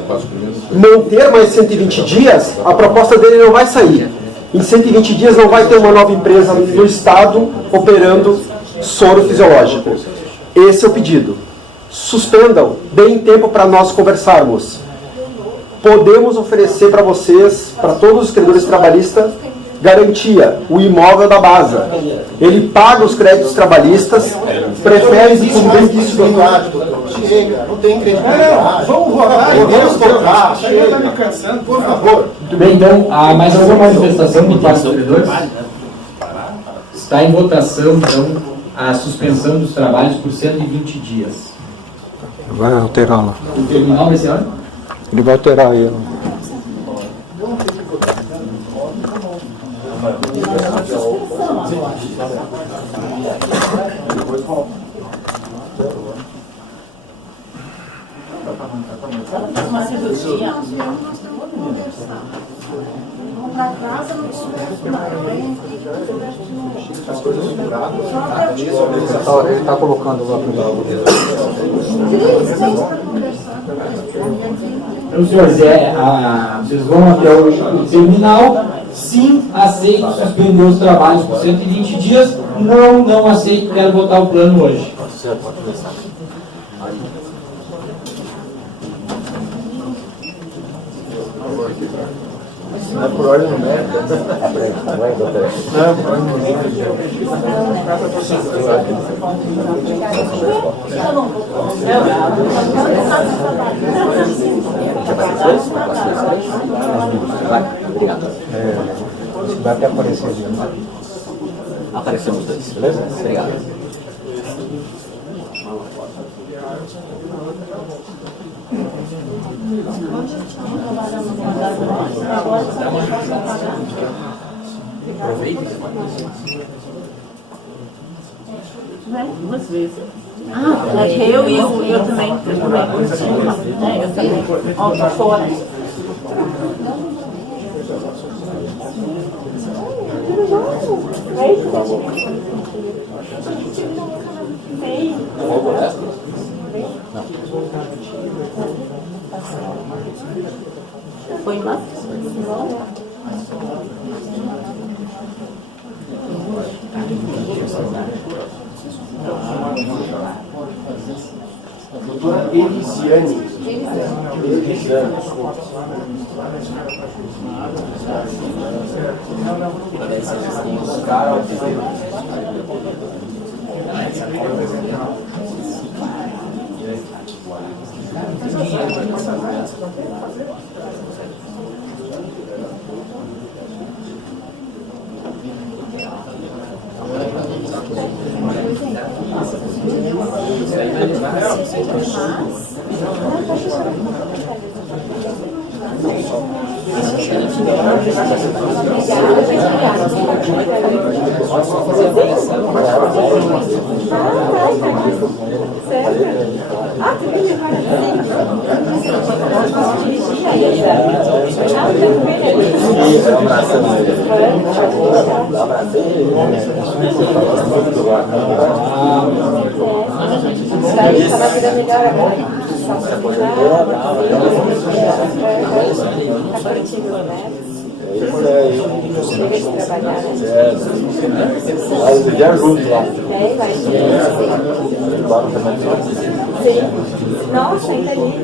Manter mais 120 dias, a proposta dele não vai sair. Em 120 dias não vai ter uma nova empresa no Estado operando soro fisiológico. Esse é o pedido. Suspendam, deem tempo para nós conversarmos. Podemos oferecer para vocês, para todos os credores trabalhistas, garantia, o imóvel da Basa. Ele paga os créditos trabalhistas, prefere que isso chega, não tem credibilidade. Vamos votar. Podemos tocar, Chega, está me cansando, por favor. Muito bem, então, há mais alguma manifestação por parte dos credores? Está em votação, então, a suspensão dos trabalhos por 120 dias. Vai alterá-la. O terminal desse ano? Ele vai alterar ela. Uma cirurgia. Para casa não tivesse nada. Ele está colocando lá Então, senhores, vocês vão até o terminal. Sim, aceito suspender os trabalhos por 120 dias. Não aceito, quero votar o plano hoje. Não é por ordem numérica. Não é por ordem numérica. Obrigado. Vai até aparecer ali. Aparecemos dois, beleza? Obrigado. Duas vezes. Ah, é que eu também. Eu também. Ó, tô fora. Foi lá? Doutora Elisiane. Nossa, entendi.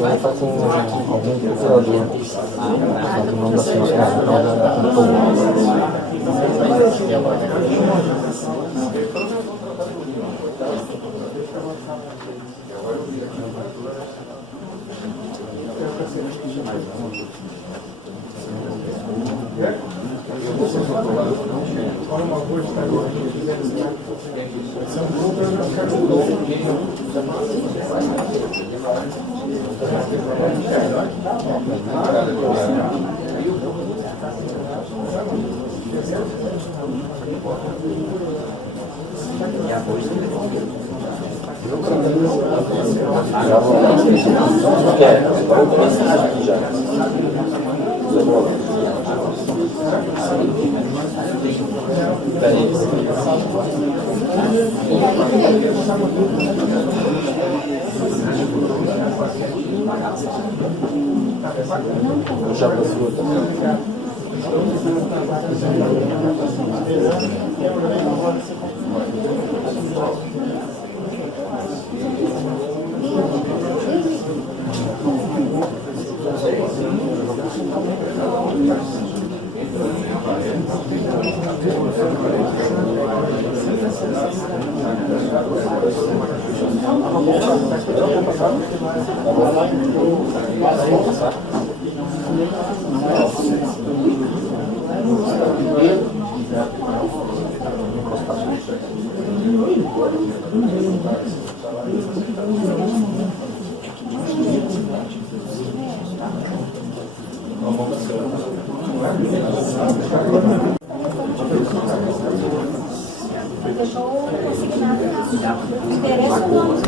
Vai fazer algum procurador. O nome da senhora. Já conseguiu também. Deixou consignado o endereço do nome.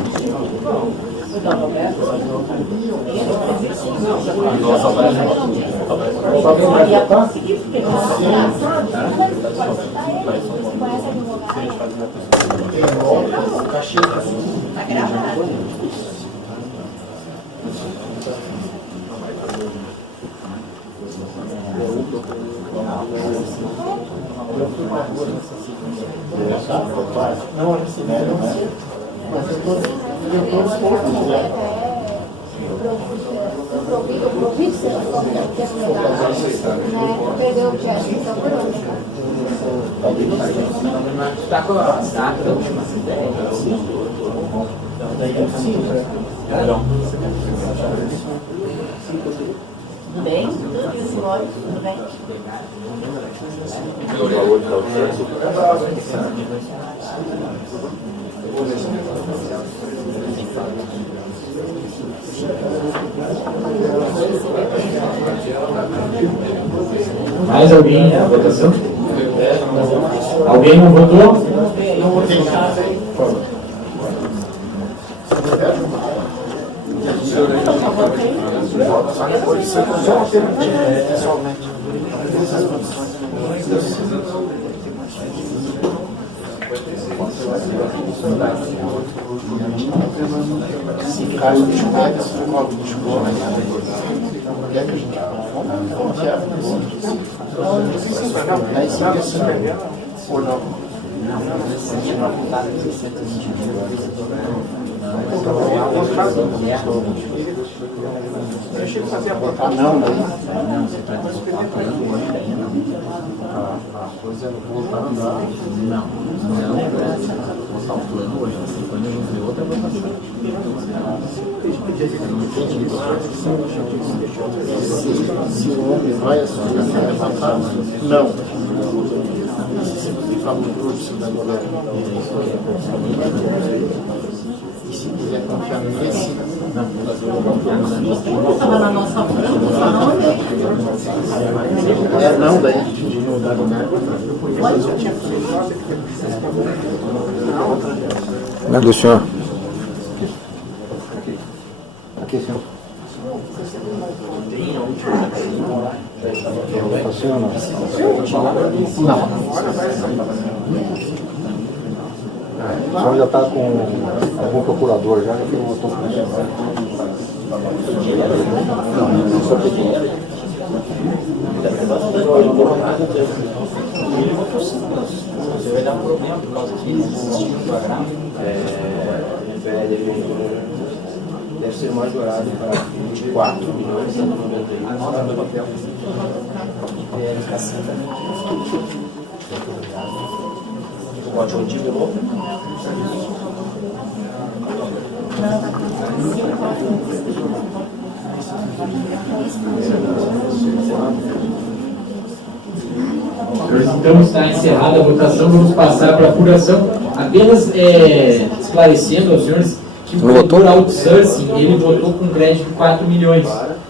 Tá gravado. Não, eu recebi, mas eu estou disposto. Eu provi que você não perdeu o objeto, então por onde? Está com a data da última ideia? Tudo bem? E o senhor? Tudo bem? Mais alguém na votação? Alguém não votou? Não votei. Se ficar subestimado, esse colo de boa, onde é que a gente confiava nisso? Aí sim, assim, ou não? Eu achei que fazia Ah, não, daí. Não, você está desculpando para ele ainda não. A coisa é voltar a andar. Não, voltar o plano hoje. Quando eu vou ver outra votação. Se o homem vai assumir a votar, não. Se fala no grupo, se dá e se quiser confiar nesse, Estava na nossa não, daí de mudar o Não é do senhor. Aqui, senhor. Você ou não? Não. O senhor já está com algum procurador já que eu estou com não só pedi. Você vai dar um problema por causa que existe um programa. Deve ser majorado para 24 milhões e 91. Anota no papel. Pode ouvir de novo? Então está encerrada a votação, vamos passar para a apuração. Apenas esclarecendo aos senhores que o corretor outsourcing, ele votou com crédito de 4 milhões,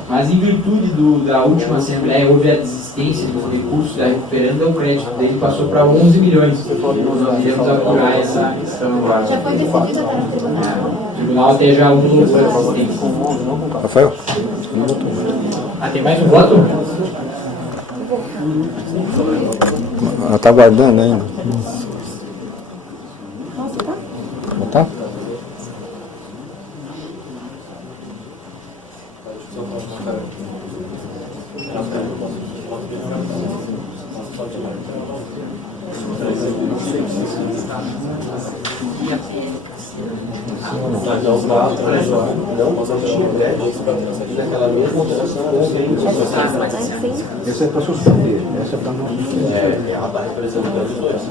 mas em virtude da última assembleia houve a desistência do recurso da recuperando, o crédito dele passou para 11 milhões. Nós iremos apurar essa questão agora. Já foi decidido até no tribunal. O tribunal até já anulou essa desistência. Rafael? Tem mais um voto? Ela está aguardando ainda. Botar? Naquela mesma operação, Essa é para suspender, essa é para não suspender. ela está representando os dois.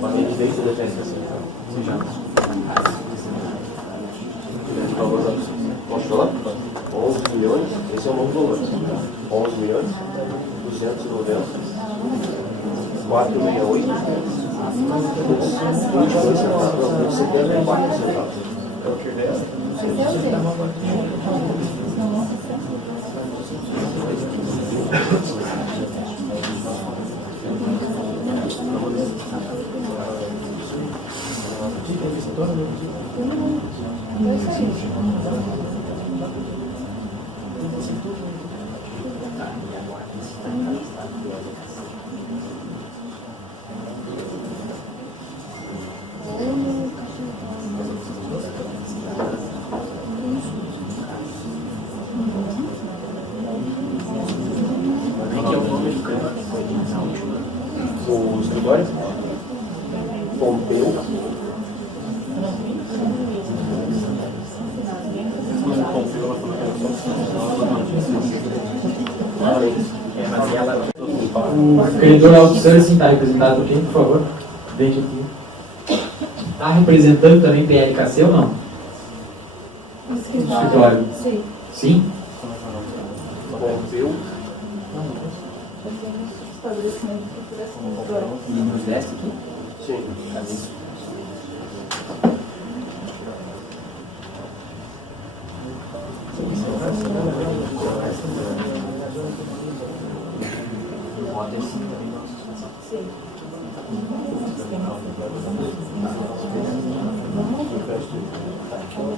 Mas ele veio se defende assim. Posso falar? 11 milhões, esse é o novo valor. 11 milhões, 290, 468, 22 centavos, 74 centavos. É o que é. O escritório? Pompeu. O credor outsourcing está representado por quem, por favor? Veja aqui. Está representando também PLKC ou não? O escritório. Sim. Sim? E nos desce aqui? Sim.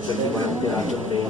Isso aqui vai alterar também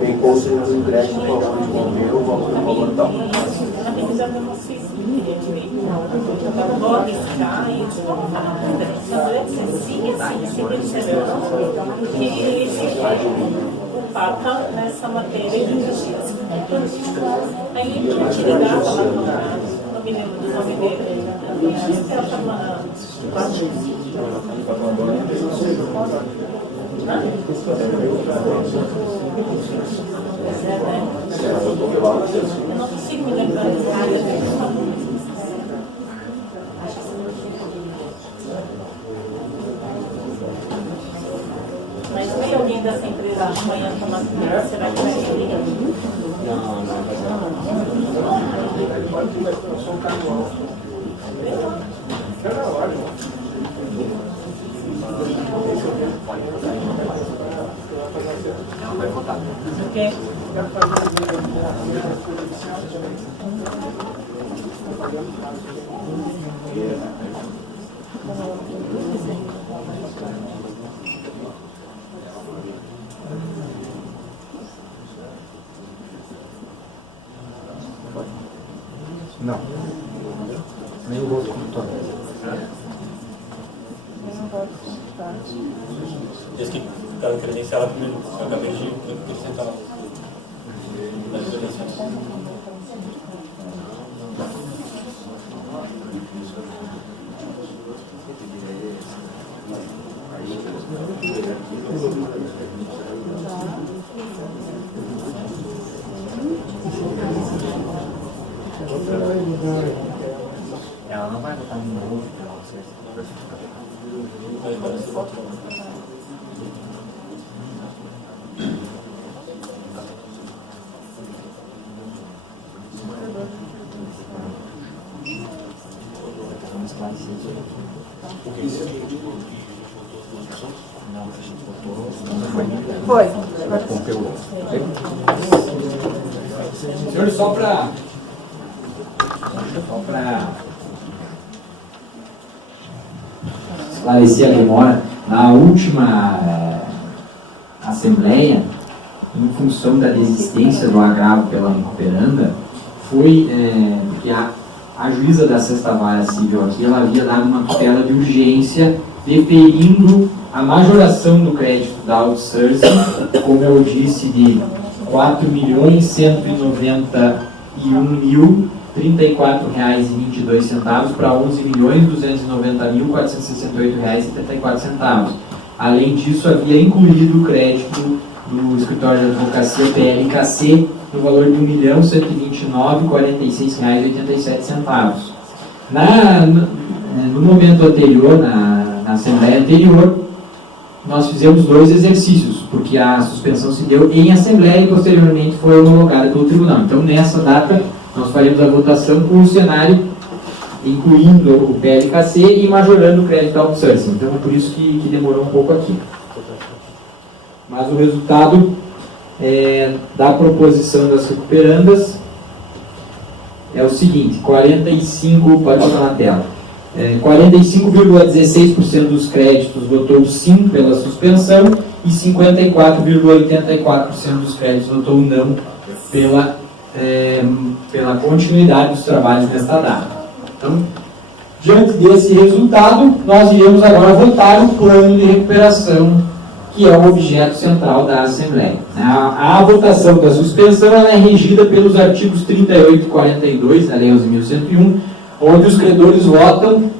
bem consigo o ingresso para o meu valor tal. Vou arriscar e te contar, André. Se a mulher disser sim, o Papa nessa matéria de justiça. Aí ele tinha te ligado lá no me lembro do nome dele. Ela estava eu não consigo me lembrar de nada. Mas tem alguém dessa empresa amanhã tomar cuidado? Será que vai ser ligado? Ok. Não. Nem o outro computador. Diz que ficaram credenciados primeiro. Eu acabei de acrescentar das credenciais. Ela não vai votar de novo, Foi. Senhores, só para esclarecer a memória, na última Assembleia, em função da desistência do agravo pela inoperanda, foi porque a juíza da Sexta Vara Civil aqui, ela havia dado uma tutela de urgência deferindo a majoração do crédito da outsourcing, como eu disse, de R$ 4.191.034,22 para R$ 11.290.468,74. Além disso, havia incluído o crédito do escritório de advocacia PLKC no valor de R$ 1.129.046,87. No momento anterior, na Assembleia anterior, nós fizemos 2 exercícios, porque a suspensão se deu em Assembleia e posteriormente foi homologada pelo Tribunal. Então, nessa data, nós faremos a votação com o cenário incluindo o PLKC e majorando o crédito outsourcing. Então é por isso que demorou um pouco aqui. Mas o resultado da proposição das recuperandas é o seguinte: 45, pode botar na tela, 45,16% dos créditos votou sim pela suspensão e 54,84% dos créditos votou não pela continuidade dos trabalhos nesta data. Então, diante desse resultado, nós iremos agora votar o plano de recuperação, que é o objeto central da Assembleia. A votação da suspensão ela é regida pelos artigos 38 e 42 da Lei 11.101, onde os credores votam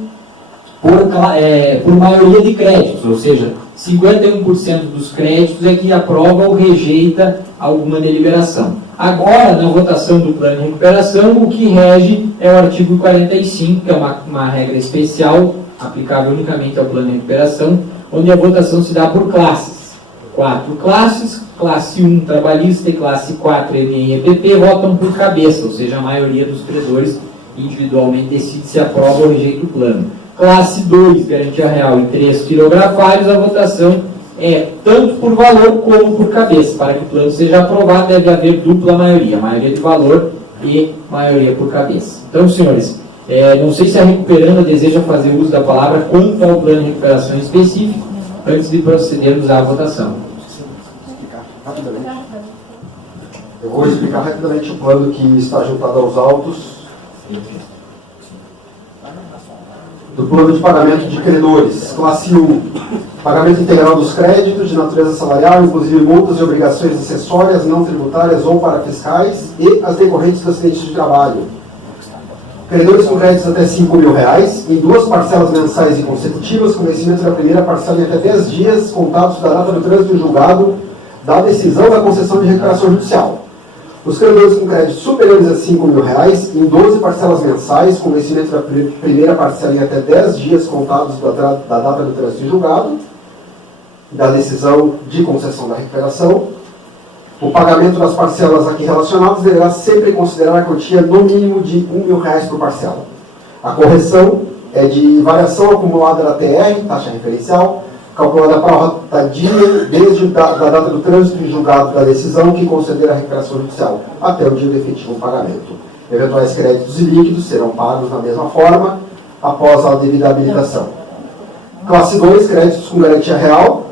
por maioria de créditos, ou seja, 51% dos créditos é que aprova ou rejeita alguma deliberação. Agora, na votação do plano de recuperação, o que rege é o artigo 45, que é uma regra especial, aplicável unicamente ao plano de recuperação, onde a votação se dá por classes. 4 classes, classe 1 trabalhista e classe 4 EME e EPP votam por cabeça, ou seja, a maioria dos credores individualmente decide se aprova ou rejeita o plano. Classe 2, garantia real e 3 quirografários, a votação é tanto por valor como por cabeça. Para que o plano seja aprovado, deve haver dupla maioria de valor e maioria por cabeça. Então, senhores, não sei se a recuperanda deseja fazer uso da palavra quanto ao plano de recuperação específico, antes de procedermos à votação. Eu vou explicar rapidamente o plano que está juntado aos autos do plano de pagamento de credores. Classe 1, pagamento integral dos créditos de natureza salarial, inclusive multas e obrigações acessórias, não tributárias ou parafiscais e as decorrentes do acidente de trabalho. Credores com créditos até R$5.000, em 2 parcelas mensais e consecutivas, com vencimento da primeira parcela em até 10 dias, contados da data do trânsito julgado da decisão da concessão de recuperação judicial. Os credores com créditos superiores a R$5.000, em 12 parcelas mensais, com vencimento da primeira parcela em até 10 dias, contados da data do trânsito julgado da decisão de concessão da recuperação. O pagamento das parcelas aqui relacionadas deverá sempre considerar a quantia no mínimo de R$1.000 por parcela. A correção é de variação acumulada da TR, taxa referencial, calculada para a dia desde a data do trânsito e julgado da decisão que conceder a recuperação judicial até o dia do efetivo pagamento. Eventuais créditos e líquidos serão pagos da mesma forma após a devida habilitação. Classe 2, créditos com garantia real.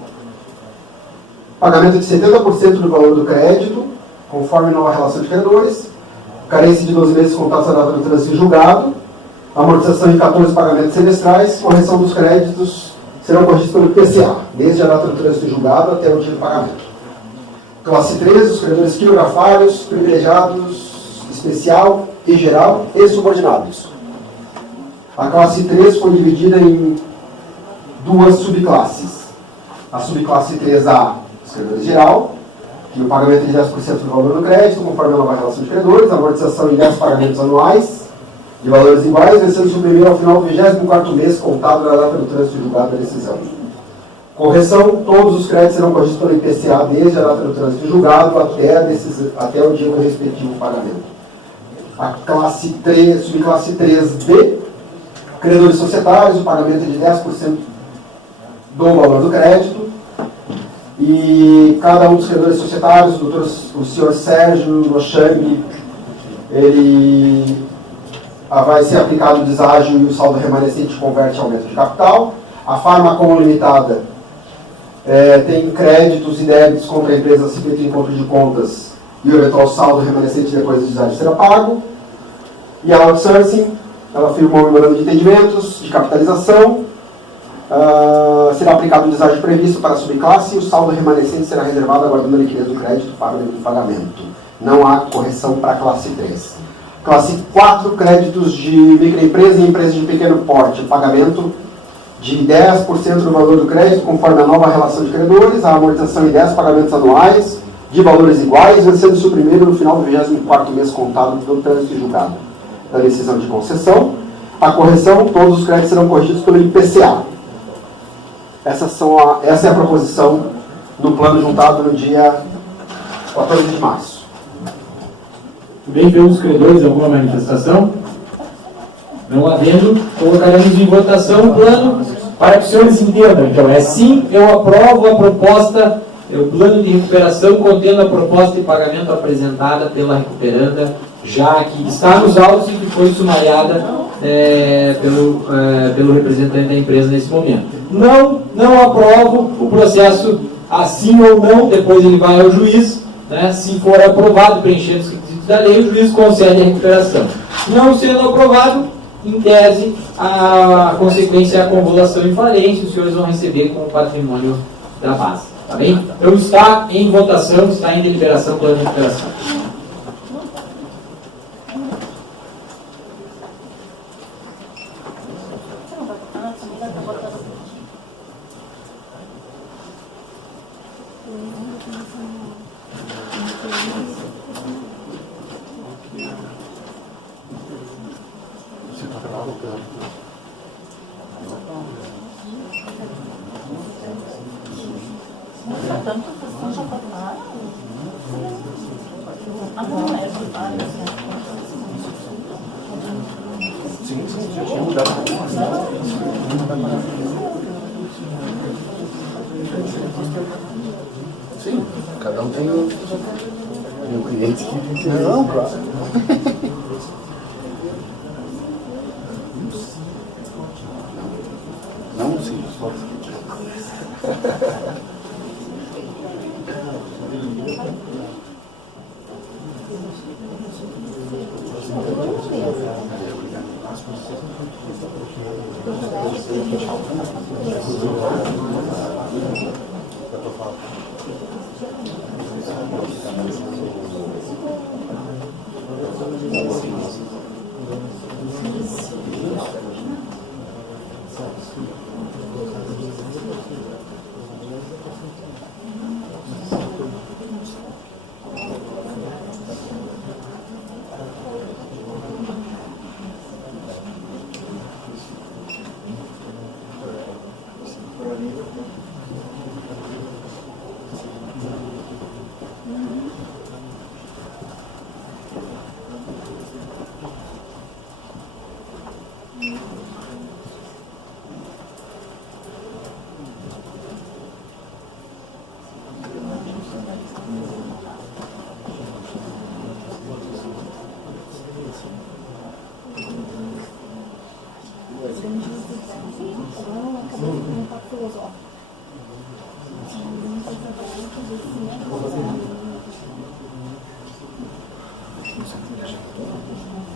Pagamento de 70% do valor do crédito, conforme nova relação de credores. Carência de 12 meses contados da data do trânsito julgado. Amortização em 14 pagamentos semestrais. Correção dos créditos serão corrigidos pelo IPCA, desde a data do trânsito julgado até o dia do pagamento. Classe 3, os credores quirografários, privilegiados, especial e geral e subordinados. A classe 3 foi dividida em 2 subclasses. A subclasse 3A, os credores geral, que o pagamento de 10% do valor do crédito, conforme a nova relação de credores, amortização em 10 pagamentos anuais, de valores iguais, vencendo suprimir ao final do 24º mês, contado na data do trânsito julgado da decisão. Correção, todos os créditos serão corrigidos pelo IPCA desde a data do trânsito julgado até o dia do respectivo pagamento. A classe 3, subclasse 3B, credores societários, o pagamento é de 10% do valor do crédito. E cada um dos credores societários, o senhor Sérgio Lochambe, ele vai ser aplicado o deságio e o saldo remanescente converte ao aumento de capital. A Farmacom Limitada tem créditos e débitos contra a empresa se feito em encontro de contas e o eventual saldo remanescente depois do deságio será pago. E a Outsourcing, ela firmou o memorando de entendimentos de capitalização. Será aplicado o deságio previsto para a subclasse e o saldo remanescente será reservado aguardando a liquidez do crédito para o pagamento. Não há correção para a classe 3. Classe 4, créditos de microempresa e empresa de pequeno porte. Pagamento de 10% do valor do crédito, conforme a nova relação de credores. A amortização em 10 pagamentos anuais, de valores iguais, vencendo suprimido no final do 24º mês contado do trânsito julgado da decisão de concessão. A correção, todos os créditos serão corrigidos pelo IPCA. Essa é a proposição no plano juntado no dia 14 de março. Bem, pelos credores, alguma manifestação? Não havendo, colocaremos em votação o plano para que os senhores entendam. Então, é sim, eu aprovo a proposta, o plano de recuperação contendo a proposta de pagamento apresentada pela recuperanda, já que está nos autos e que foi sumariada pelo representante da empresa nesse momento. Não aprovo o processo assim ou não, depois ele vai ao juiz, né? Se for aprovado, preenchendo os requisitos da lei, o juiz concede a recuperação. Não sendo aprovado, em tese, a consequência é a convolução e falência, os senhores vão receber com o patrimônio da base. Tá bem? Então está em votação, está em deliberação pela recuperação. Sim, cada um tem o cliente que... Não, claro. Não, sim, só.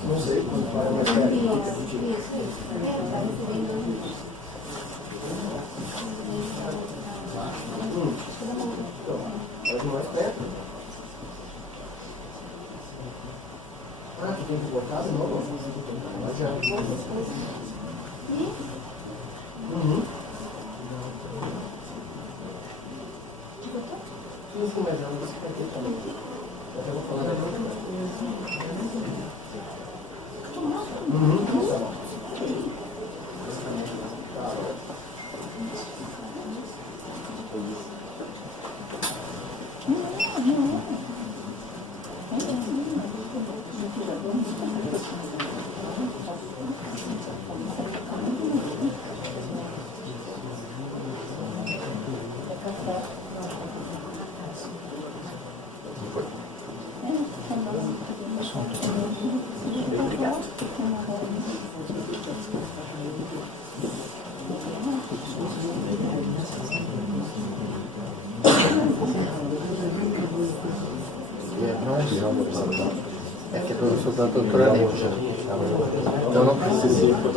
Não sei quando vai mais perto. Mais perto. Ah, tu tem que botar de novo? Mas já. Uhum. Sim, mas é uma música aqui também. Eu até vou falar agora. Uhum. É que a professora está doutora ali. Então não precisa ir para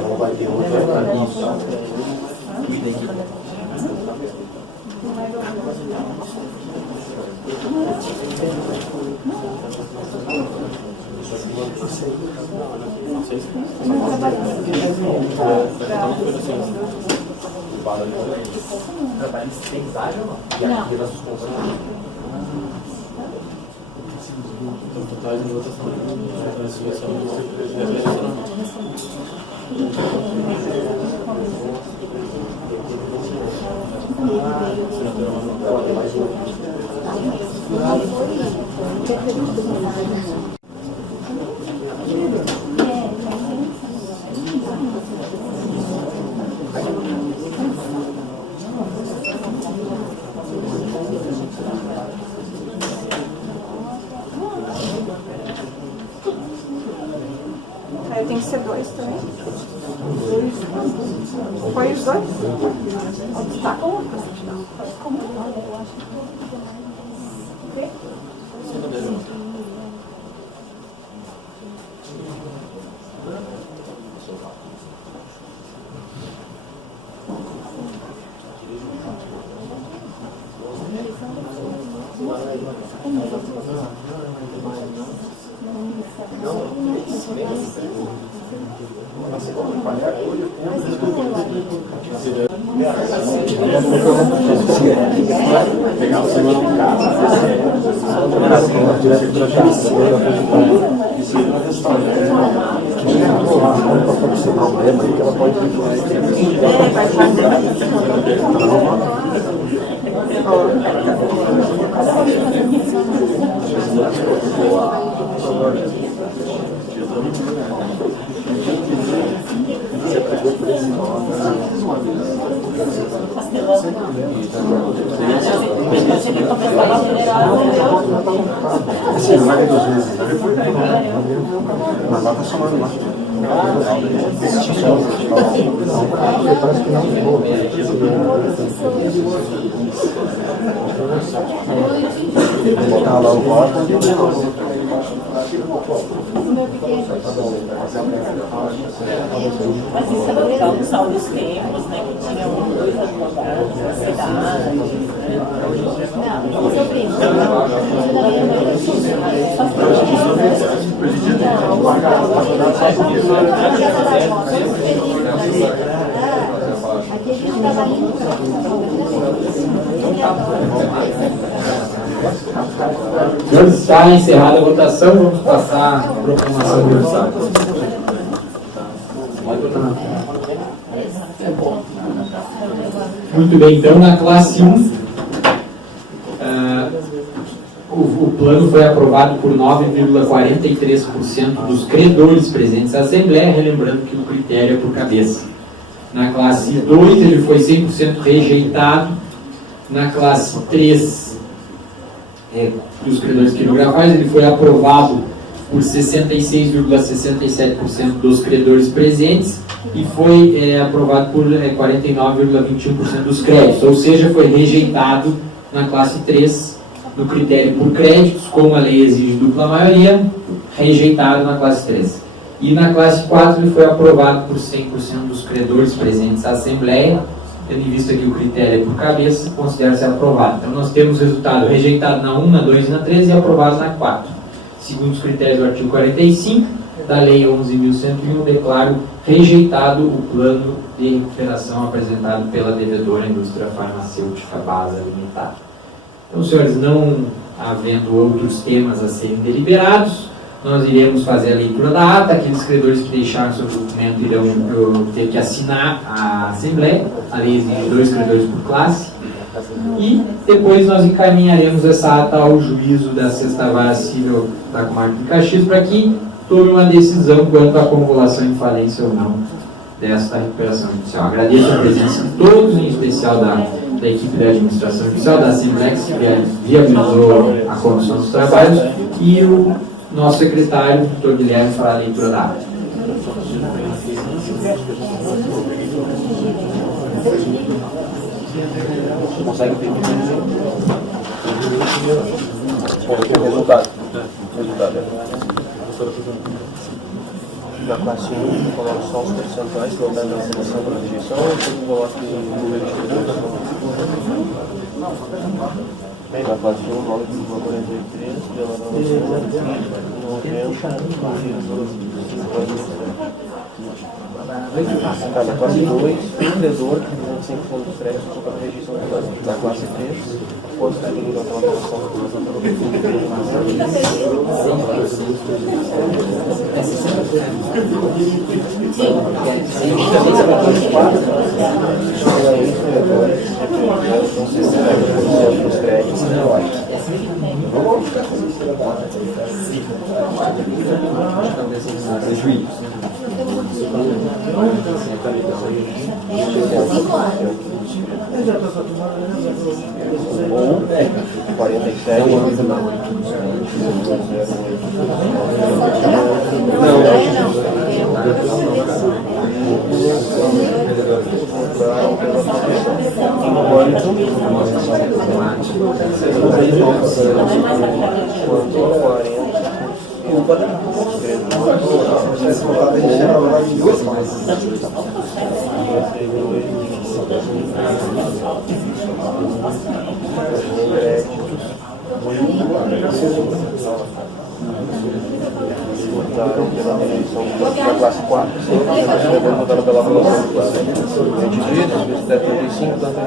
não vai ter outra. conturbada ali. Trabalhista tem estágio ou não? E aqui na suspensão. Então, totais de votação. Aí tem que ser 2 também. Foi os 2? Tá com eu acho que pegar o segundo carro. Problema aí que ela pode sim, não é 2 vezes. Mas lá tá chamando lá. Parece que não ficou. Vou botar lá o voto. Mas isso é legal, pessoal, dos tempos, né? Que tinham 2 advogados na cidade. Não, seu primo. Senhores, está encerrada a votação, vamos passar a proclamação do resultado. Muito bem, então na classe 1, o plano foi aprovado por 9,43% dos credores presentes na Assembleia, relembrando que o critério é por cabeça. Na classe 2, ele foi 100% rejeitado. Na classe 3, dos credores quirografais, ele foi aprovado por 66,67% dos credores presentes e foi aprovado por 49,21% dos créditos, ou seja, foi rejeitado na classe 3 no critério por créditos, como a lei exige dupla maioria, rejeitado na classe 3. E na classe 4 ele foi aprovado por 100% dos credores presentes na Assembleia, tendo em vista que o critério é por cabeça, considera-se aprovado. Então nós temos resultado rejeitado na 1, na 2 e na 3 e aprovado na 4. Segundo os critérios do artigo 45 da Lei 11.101, declaro rejeitado o plano de recuperação apresentado pela devedora Indústria Farmacêutica Basa Limitada. Então, senhores, não havendo outros temas a serem deliberados, nós iremos fazer a leitura da ata. Aqueles credores que deixaram seu documento irão ter que assinar a Assembleia. A lei exige 2 credores por classe. E depois nós encaminharemos essa ata ao juízo da 6ª Vara Civil da Comarca de Caxias para que tome uma decisão quanto à convolução em falência ou não desta recuperação judicial. Agradeço a presença de todos, em especial da equipe da administração judicial, da Assembleia, que viabilizou a condução dos trabalhos, e o nosso secretário, doutor Guilherme, fará a leitura da ata. Consegue ter resultado. Na classe 1, coloco só os percentuais, colocando na seleção para rejeição, ou eu coloco o número de credores? Na classe 1, 9,43, pela nova 90. Na classe 2, um credor que representa 100% dos créditos sobre a rejeição do banco. Na classe 3, quanto está vindo aquela operação dos créditos ou 47 votaram pela rejeição da classe 4, votaram pela aprovação da classe 22, 35, tanto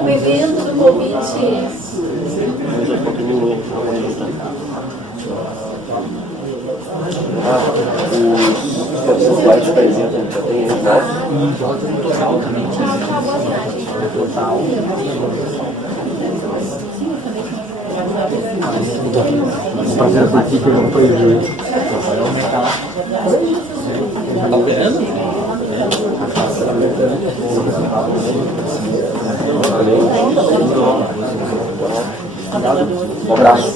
O evento do Covid. Os percentuais para evento já tem eles Rapaziada, aqui que não foi justo. Tá operando? Um abraço.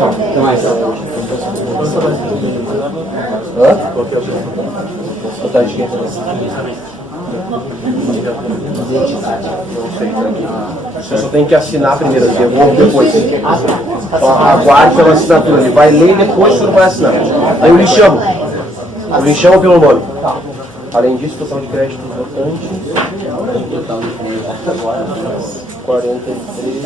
Até mais. Qual que é o seu? Botar de quem? Não sei, tá aqui. Você só tem que assinar primeiro, devolve depois. Aguarde pela assinatura. Ele vai ler e depois o senhor vai assinar. Aí eu lhe chamo. Eu lhe chamo pelo nome. Além disso, total de crédito votante. Total de crédito agora. 43.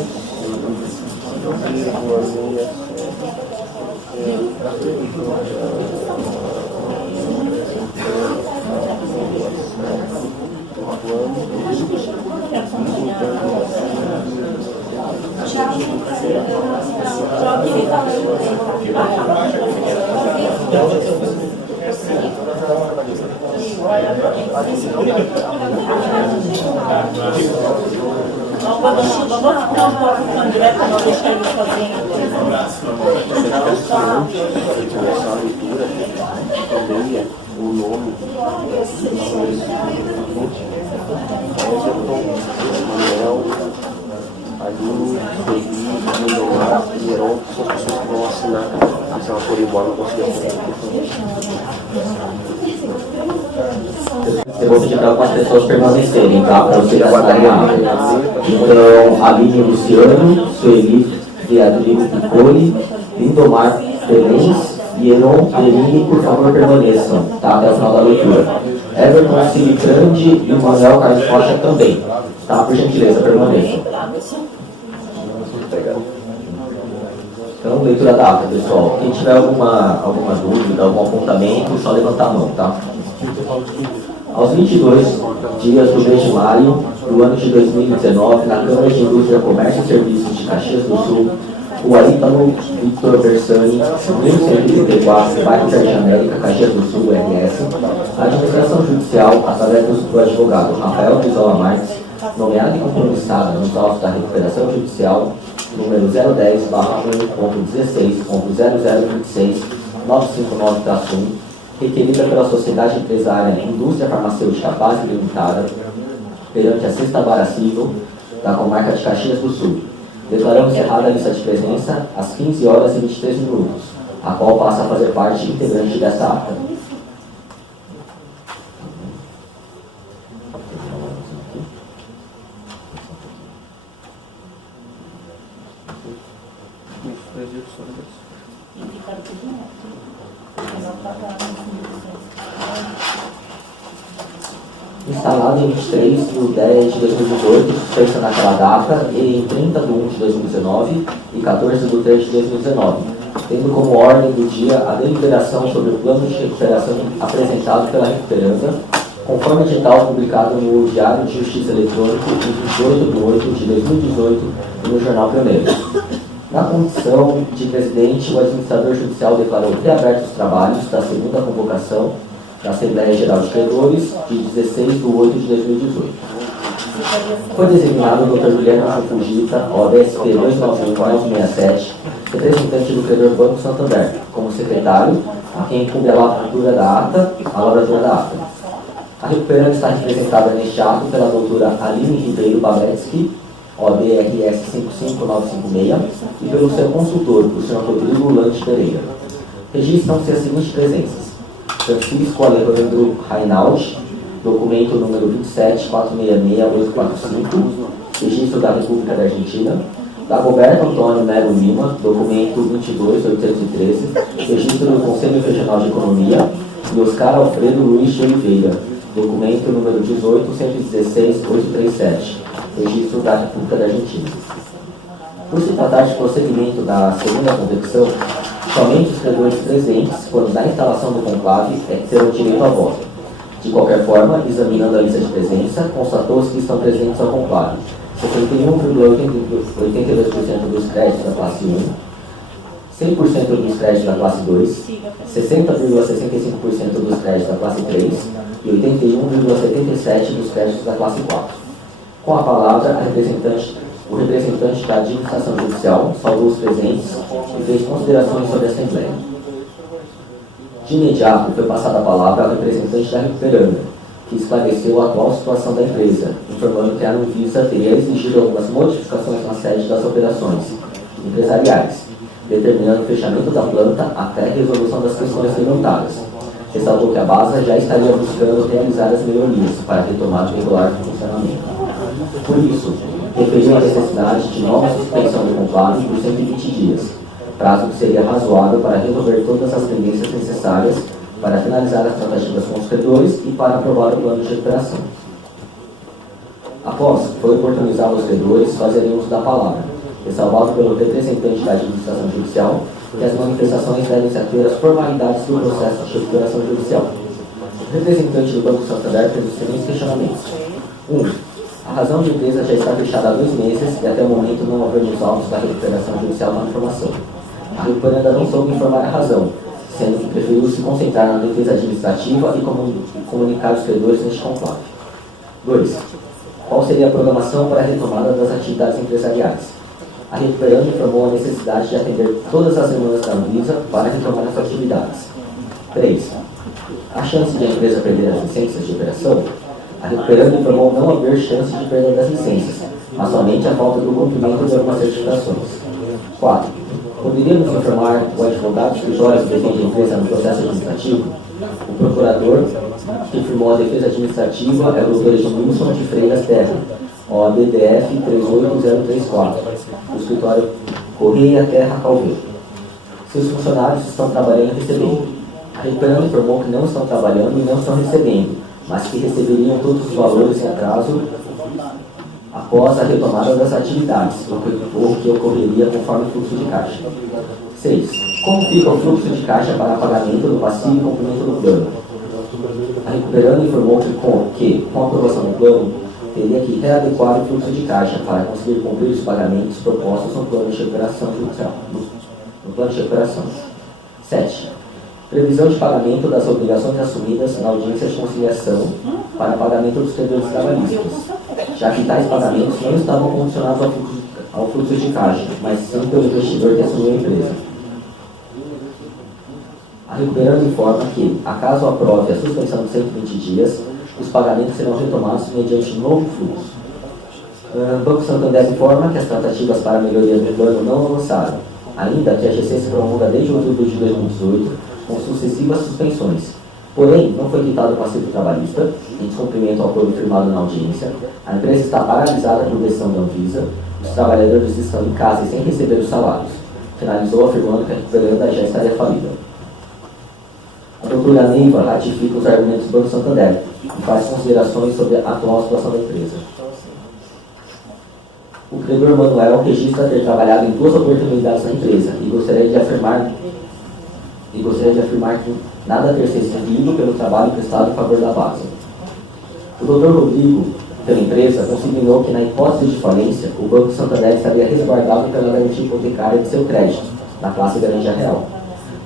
Vamos ficar um pouco com o André para não deixar ele sozinho. Começar a leitura, leia o nome Manuel, Aline, Felipe, Lindomar e Heron, que são as pessoas que vão assinar. Se ela for embora, não conseguir Eu vou pedir para algumas pessoas permanecerem, tá? Para vocês aguardarem a água. Então, Aline Luciano, Sueli Rodrigo Piccoli, Lindomar Pelens e Heron Perini, por favor, permaneçam, tá? Até o final da leitura. Everton Silicrandi e Manuel Carlos Rocha também, tá? Por gentileza, permaneçam. Então, leitura da ata, pessoal. Quem tiver alguma dúvida, algum apontamento, só levantar a mão, tá? Aos 22 dias do mês de maio do ano de 2019, na Câmara de Indústria, Comércio e Serviços de Caxias do Sul, Rua Ítalo Victor Bersani, 1134, bairro Jardim América, Caxias do Sul, RS, a administração judicial, através do advogado Rafael Brizola Marques, nomeada e compromissada nos autos da recuperação judicial, número 010/1.16.0026, requerida pela Sociedade Empresária Indústria Farmacêutica Base Limitada, perante a Sexta Vara Civil da Comarca de Caxias do Sul. Declaramos encerrada a lista de presença às 15 horas e 23 minutos, a qual passa a fazer parte integrante dessa ata. instalado em 23/10/2018, suspensa naquela data, e em 30/1/2019 e 14/3/2019, tendo como ordem do dia a deliberação sobre o plano de recuperação apresentado pela recuperanda, conforme edital publicado no Diário de Justiça Eletrônico em 28/8/2018 e no Jornal Pioneiro. Na condição de presidente, o administrador judicial declarou reabertos os trabalhos da segunda convocação da Assembleia Geral de Credores, de 16/8/2018. Foi designado o Dr. Guilherme Fujita, ODSP 291967, representante do credor Banco Santander, como secretário, a quem incumbe a lavratura da ata, A recuperanda está representada neste ato pela doutora Aline Ribeiro Babetsky, ODRS 55956, e pelo seu consultor, o Sr. Rodrigo Lante Pereira. Registram-se as seguintes presenças: Francisco Alejandro Reinaldi, documento número 274666845, registro da República da Argentina; Dagoberto Antônio Melo Lima, documento 22813, registro do Conselho Regional de Economia; e Oscar Alfredo Luiz de Oliveira, documento número 18116-837, registro da República da Argentina. Por se tratar de prosseguimento da segunda convecção, somente os credores presentes, quando da instalação do conclave, é que terão direito à voz. De qualquer forma, examinando a lista de presença, constatou-se que estão presentes ao conclave 71,82% dos créditos da classe 1, 100% dos créditos da classe 2, 60,65% dos créditos da classe 3 e 81,77% dos créditos da classe 4. Com a palavra, o representante da administração judicial saudou os presentes e fez considerações sobre a Assembleia. De imediato, foi passada a palavra ao representante da recuperanda, que esclareceu a atual situação da empresa, informando que a Anvisa teria exigido algumas modificações na sede das operações empresariais, determinando o fechamento da planta até a resolução das questões levantadas. Ressaltou que a BASA já estaria buscando realizar as melhorias para a retomada regular do funcionamento. Por isso, referiu a necessidade de nova suspensão do conclave por 120 dias, prazo que seria razoável para resolver todas as pendências necessárias para finalizar as tratativas com os credores e para aprovar o plano de recuperação. Após, foi oportunizar aos credores fazerem uso da palavra, ressalvado pelo representante da administração judicial que as manifestações devem se ater às formalidades do processo de recuperação judicial. O representante do Banco Santander fez os seguintes questionamentos. 1. A razão de empresa já está fechada há 2 meses e até o momento não havermos autos da recuperação judicial na informação. A recuperanda não soube informar a razão, sendo que preferiu se concentrar na defesa administrativa e comunicar os credores neste conclave. 2. Qual seria a programação para a retomada das atividades empresariais? A recuperanda informou a necessidade de atender todas as demandas da Anvisa para retomar as atividades. 3. A chance de a empresa perder as licenças de operação? A recuperanda informou não haver chance de perda das licenças, mas somente a falta do cumprimento de algumas certificações. 4. Poderíamos informar o advogado do escritório que defende a empresa no processo administrativo? O procurador que firmou a defesa administrativa é o Dr. Edmilson de Freitas Terra, OABDF 38034, do escritório Correia Terra Calveiro. Seus funcionários estão trabalhando e recebendo. A recuperanda informou que não estão trabalhando e não estão recebendo, mas que receberiam todos os valores em atraso após a retomada das atividades, o que ocorreria conforme o fluxo de caixa. 6. Como fica o fluxo de caixa para pagamento do passivo e cumprimento do plano? A recuperanda informou que, com a aprovação do plano, teria que readequar o fluxo de caixa para conseguir cumprir os pagamentos propostos no plano de recuperação judicial. 7. Previsão de pagamento das obrigações assumidas na audiência de conciliação para pagamento dos credores trabalhistas, já que tais pagamentos não estavam condicionados ao fluxo de caixa, mas sim pelo investidor que assumiu a empresa. A recuperanda informa que, acaso aprove a suspensão de 120 dias, os pagamentos serão retomados mediante novo fluxo. O Banco Santander informa que as tratativas para a melhoria do plano não avançaram, ainda que a GC se prolonga desde outubro de 2018, com sucessivas suspensões. Porém, não foi quitado o passivo trabalhista, em descumprimento ao acordo firmado na audiência, a empresa está paralisada por decisão da Anvisa, os trabalhadores estão em casa e sem receber os salários. Finalizou afirmando que a recuperanda já estaria falida. A doutora Neiva ratifica os argumentos do Banco Santander, e faz considerações sobre a atual situação da empresa. O credor Manuel registra ter trabalhado em 2 oportunidades na empresa e gostaria de afirmar que nada ter sido servido pelo trabalho prestado em favor da base. O Dr. Rodrigo, pela empresa, consignou que, na hipótese de falência, o Banco Santander estaria resguardado pela garantia hipotecária de seu crédito, na classe Garantia Real.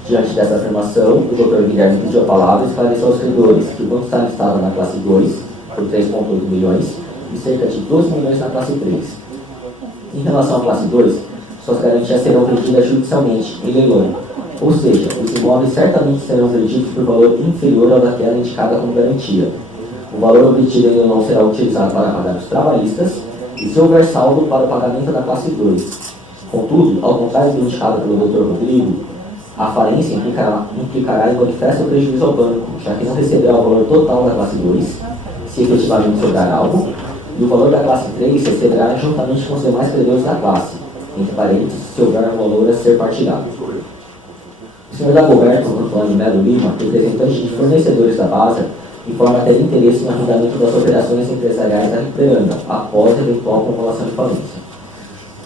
Diante dessa afirmação, o Dr. Guilherme pediu a palavra e esclareceu aos credores que o banco está listado na classe 2, por 3,8 milhões, e cerca de 12 milhões na classe 3. Em relação à classe 2, suas garantias serão vendidas judicialmente, em leilão, ou seja, os imóveis certamente serão vendidos por valor inferior ao daquela indicada como garantia. O valor obtido em leilão será utilizado para pagar os trabalhistas e, se houver saldo, para o pagamento da classe 2. Contudo, ao contrário do indicado pelo Dr. Rodrigo, a falência implicará em manifesto prejuízo ao banco, já que não receberá o valor total da classe 2, se efetivamente sobrar algo, e o valor da classe 3 receberá juntamente com os demais credores da classe, entre parênteses, se houver um valor a ser partilhado. O Sr. Dagoberto Antônio Melo Lima, representante de fornecedores da base, informa ter interesse no arrendamento das operações empresariais da Recuperanda, após a eventual convolução de falência.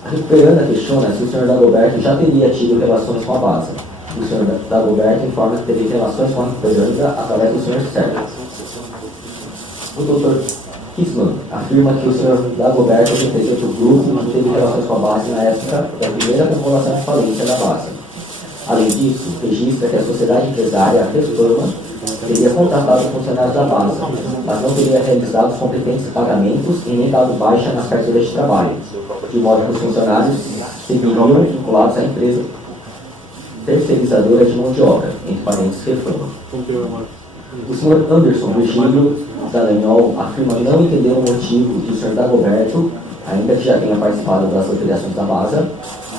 A Recuperanda questiona se o Sr. Dagoberto já teria tido relações com a base. O Sr. Dagoberto informa que teve relações com a Recuperanda através do Sr. Sérgio. O Dr. Kissman afirma que o Sr. Dagoberto representa o grupo que teve relações com a base na época da primeira convolução de falência da base. Além disso, registra que a sociedade empresária, a Reforma, teria contratado funcionários da base, mas não teria realizado os competentes pagamentos e nem dado baixa nas carteiras de trabalho, de modo que os funcionários seguiriam vinculados à empresa terceirizadora de mão de obra, entre parênteses, Reforma. O Sr. Anderson Virgílio Dallagnol afirma não entender o motivo de o Sr. Dagoberto, ainda que já tenha participado das operações da base,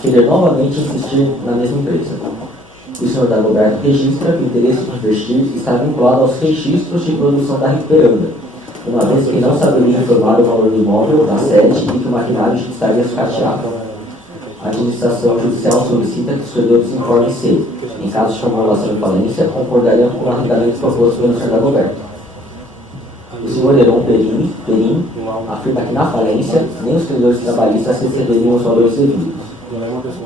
querer novamente insistir na mesma empresa. O Sr. Dagoberto registra que o interesse de investir está vinculado aos registros de produção da Recuperanda, uma vez que não saberia informar o valor do imóvel, da sede e que o maquinário estaria sucateado. A administração judicial solicita que os credores informem se, em caso de convolução de falência, concordariam com o arrendamento proposto pelo Sr. Dagoberto. O Sr. Heron Perim afirma que na falência, nem os credores trabalhistas receberiam os valores devidos.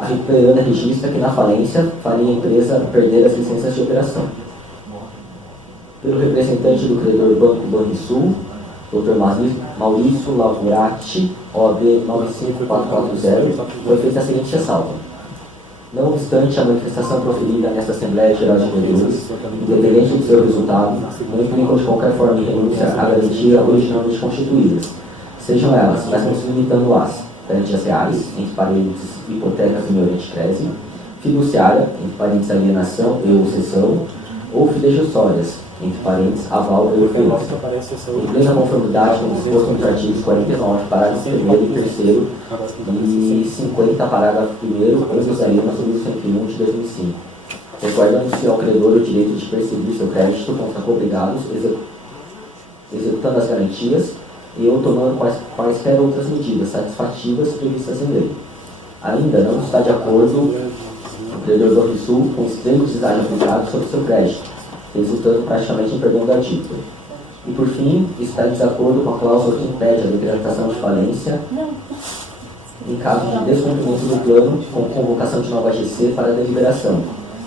A Recuperanda registra que na falência faria a empresa perder as licenças de operação. Pelo representante do credor Banco Banrisul, Dr. Maurício Lavorati, OAB 95440, foi feita a seguinte ressalva. Não obstante a manifestação proferida nesta Assembleia Geral de Credores, independente do seu resultado, não implicam de qualquer forma em renúncia à garantia originalmente constituídas, sejam elas, mas não se limitando às garantias reais, entre parênteses, hipoteca penhorente crese, fiduciária, entre parênteses, alienação e ou cessão, ou fidejussórias, entre parênteses, aval e oferência, em plena conformidade com o disposto nos artigos 49, parágrafo 1º e 3º e 50, parágrafo 1º, ambos da Lei nº 101 de 2005, recordando-se ao credor o direito de perseguir seu crédito contra cobrigados, executando as garantias e ou tomando quaisquer outras medidas satisfativas previstas em lei. Ainda não está de acordo o credor do Banrisul com os termos de deságio aplicados sobre seu crédito, resultando praticamente em perdão da dívida. E, por fim, está em desacordo com a cláusula que impede a decretação de falência em caso de descumprimento do plano com convocação de nova GC para deliberação.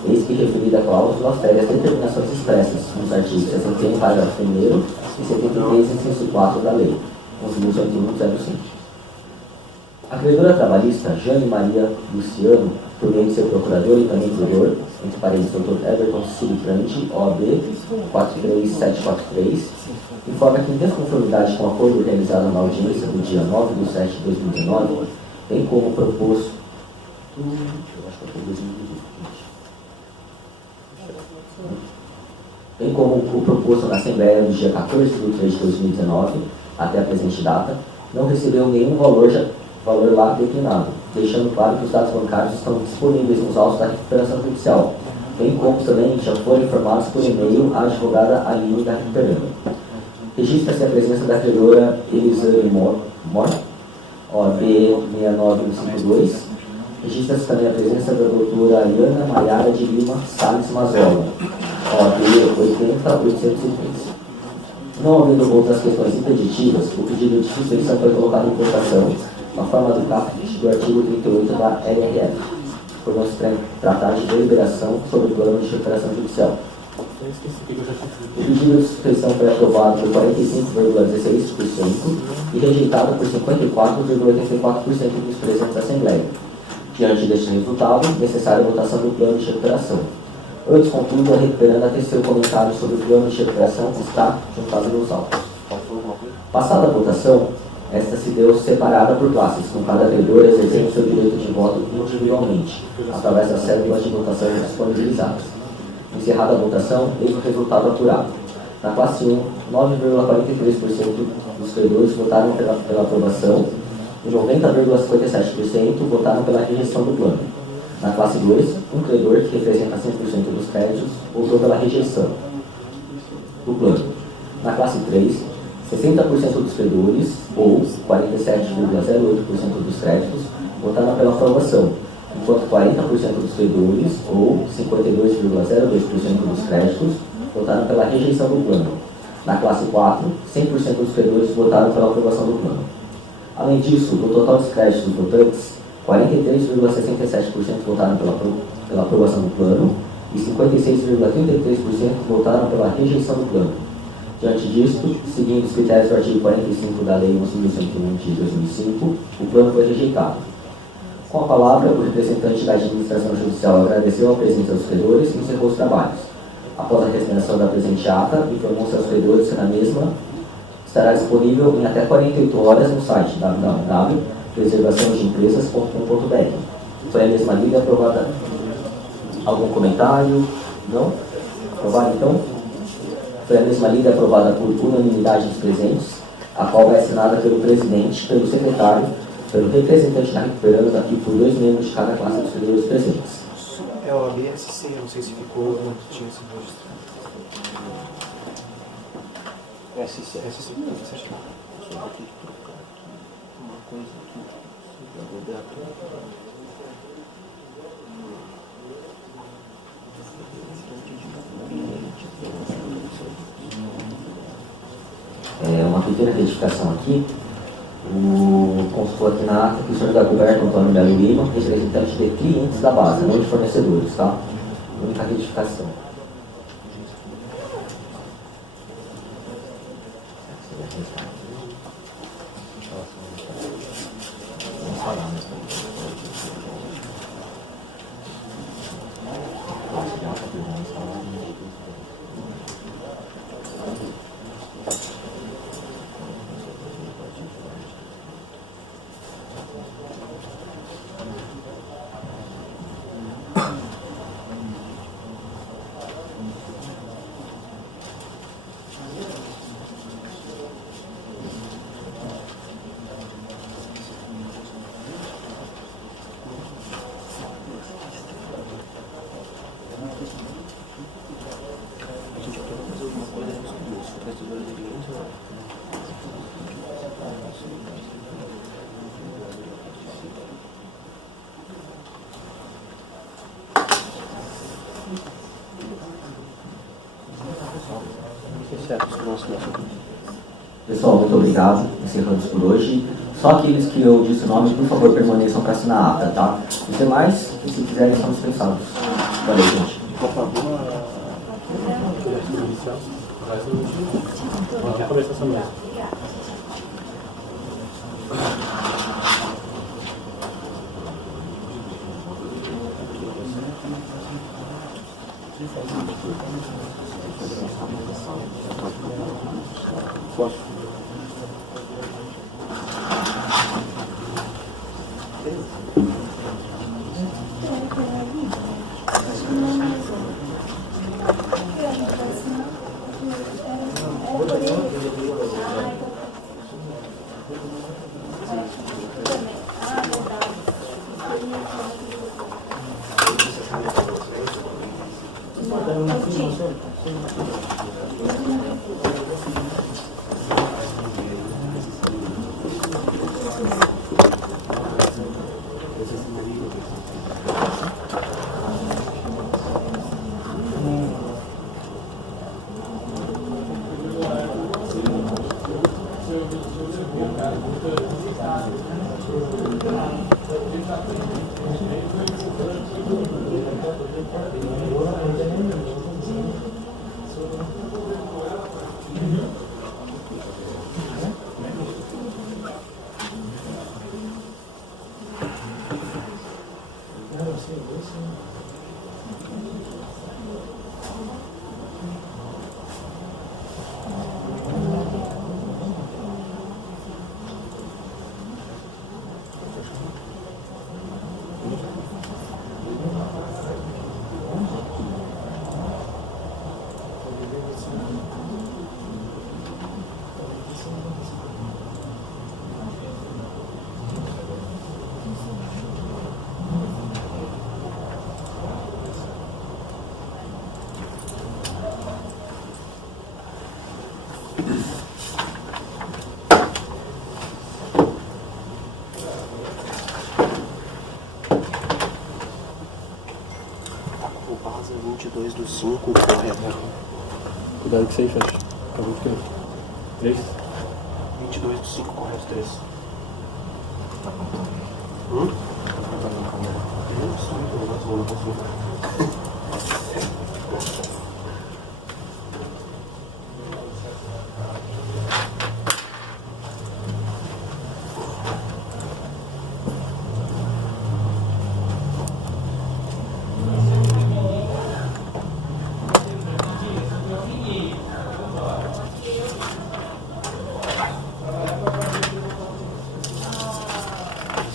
Eis que referida cláusula fere as determinações expressas nos artigos 61, parágrafo 1º e 73, inciso 4 da Lei 11.105. A credora trabalhista Jane Maria Luciano, por meio de seu procurador e também credor, entre parênteses, Dr. Everton Ciliprante, OAB 43743, informa que, em desconformidade com o acordo realizado na audiência do dia 9/7/2019, bem como proposto. Bem como o proposto na Assembleia no dia 14/3/2019, até a presente data, não recebeu nenhum valor lá declinado, deixando claro que os dados bancários estão disponíveis nos autos da recuperação judicial, bem como também já foram informados por e-mail à advogada Aline da Recuperanda. Registra-se a presença da credora Elisane Mor, OAB 69152. Registra-se também a presença da doutora Ariana Maiara de Lima Salles Mazola, OAB 80815. Não havendo outras questões impeditivas, o pedido de suspensão foi colocado em votação na forma do caput do artigo 38 da LRF, por não se tratar de deliberação sobre o plano de recuperação judicial. O pedido de suspensão foi aprovado por 45,16% e rejeitado por 54,84% dos presentes da Assembleia. Diante deste resultado, necessária a votação do plano de recuperação. Antes, contudo, recuperando até seu comentário sobre o plano de recuperação está juntado nos autos. Passada a votação, esta se deu separada por classes, com cada credor exercendo seu direito de voto individualmente, através das cédulas de votação disponibilizadas. Encerrada a votação, eis o resultado apurado. Na classe 1, 9,43% dos credores votaram pela aprovação e 90,57% votaram pela rejeição do plano. Na classe 2, um credor, que representa 100% dos créditos, votou pela rejeição do plano. Na classe 3, 60% dos credores, ou 47,08% dos créditos, votaram pela aprovação, enquanto 40% dos credores, ou 52,02% dos créditos, votaram pela rejeição do plano. Na classe 4, 100% dos credores votaram pela aprovação do plano. Além disso, do total dos créditos votantes, 43,67% votaram pela aprovação do plano e 56,33% votaram pela rejeição do plano. Diante disto, seguindo os critérios do artigo 45 da Lei 11.101 de 2005, o plano foi rejeitado. Com a palavra, o representante da administração judicial agradeceu a presença dos credores e encerrou os trabalhos. Após a resignação da presente ata, informou-se aos credores que na mesma estará disponível em até 48 horas no site www.preservaçãodeempresas.com.br. Foi a mesma lei aprovada. Algum comentário? Não? Aprovado então? Foi a mesma lei aprovada por unanimidade dos presentes, a qual é assinada pelo presidente, pelo secretário, pelo representante da Recuperando aqui por 2 membros de cada classe dos credores presentes. É o ABSC, não sei se ficou ou não tinha sido registrado. SC, uma coisa aqui. Eu vou ver aqui. Uma pequena retificação aqui. Constou aqui na ata que o senhor Dagoberto Antônio Belo Lima, representante de clientes da base, não de fornecedores, tá? Única retificação. Vamos falar, né? Pessoal, muito obrigado. Encerramos por hoje. Só aqueles que eu disse o nome, por favor, permaneçam para assinar a ata, tá? Os demais, se quiserem, são dispensados. Valeu, gente. Por favor. Vamos começar essa mesa. Posso? Base 22/5, correto. Cuidado que você aí fecha. Acabou de cair. 3. 22/5, correto, 3.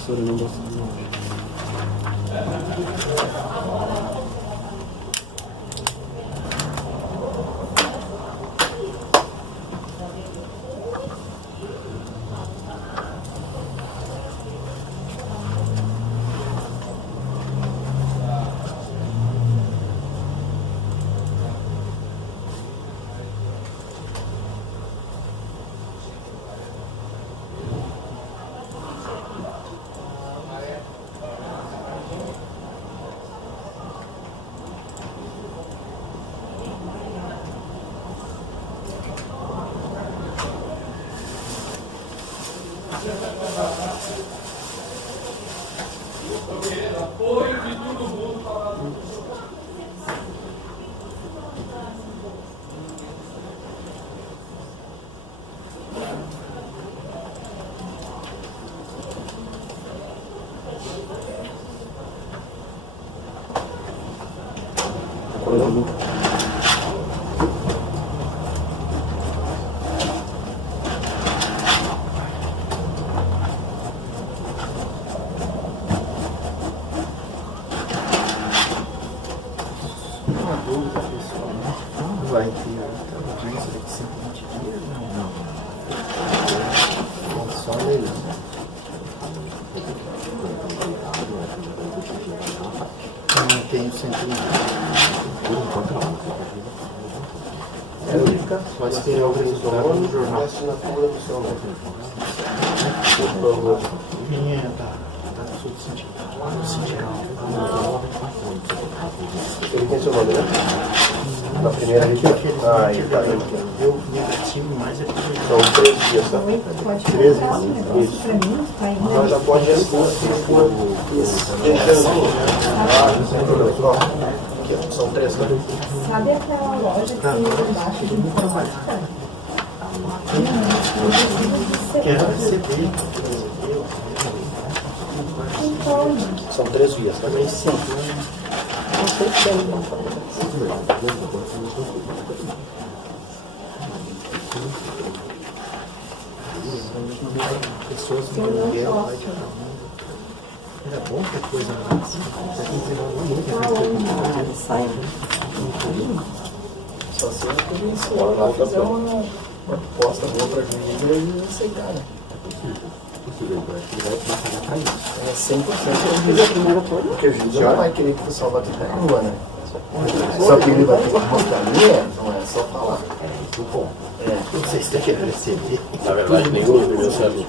Professora, não gosta de longe. Uma dúvida, pessoal, né? Não vai ter audiência daqui 120 dias? Não. Só leilão. Não tenho 120. Por enquanto não. Só esperar o resultado no jornal. A assinatura do seu nome. Minha, tá tudo sindical. Ele tem seu nome, né? Na primeira aqui, ó. Ah, ele tá aqui. Deu negativo, mas é porque... São 3 dias, tá? 13 dias. Isso. Nós já pode ir assim, se for... Sem problema. Ó, aqui, ó. São 3, tá? Sabe aquela loja que tem embaixo de informática? Quero receber. São 3 vias, tá? Sim. Não sei se tem. Pessoas que não vieram, vai te dar. Era bom que a coisa assim. Só se eu fazer uma proposta boa pra juiz e eles aceitarem. É 100%. Porque o juiz não vai querer que o pessoal bata na rua, né? Só que ele vai ter que mostrar não é só falar. É isso, bom. Não sei se você quer receber. Na verdade, nenhum do meu sabe.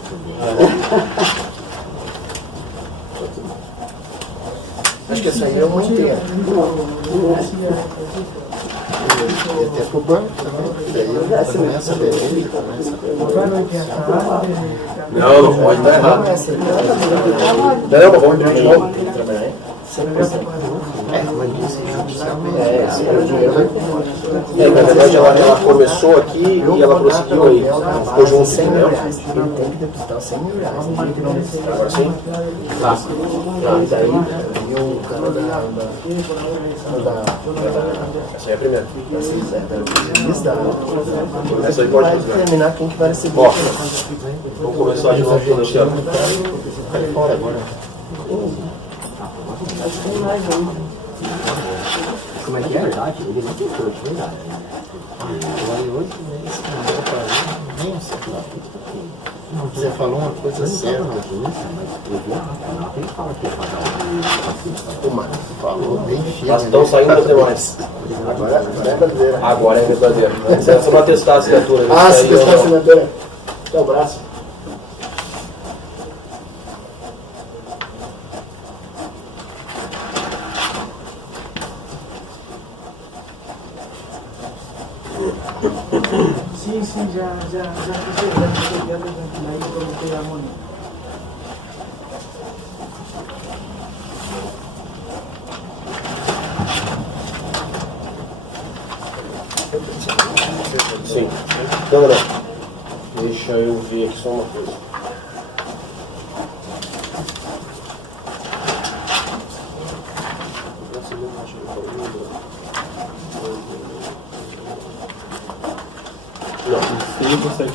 Acho que essa aí é uma inteira. E até pro banco também. Não, não pode estar errado. Não, mas vamos de novo. Na verdade ela começou aqui e ela prosseguiu aí. Ficou junto, entendeu? Ele tem que depositar 100 mil reais. Agora sim? Tá. E daí o cara Essa aí é a primeira. Essa aí pode determinar quem que vai receber. Ó, vamos começar de novo aqui no céu. Cai fora agora. Acho que tem mais um. Como é que é? Verdade, ele não tem cor, de verdade. Vale 8 meses que não dá pra nem Você falou uma coisa séria. Mas eu vou lá, ele fala que vai dar o Marcos falou bem firme. Elas estão saindo dos demais. Agora é verdadeira. Agora é verdadeira. Você vai testar a assinatura. Ah, se testar a assinatura. Até o braço. Sim, já fiz daí coloquei a harmonia. Sim. Câmera, deixa eu ver aqui só uma coisa. Não. Sim, consegue.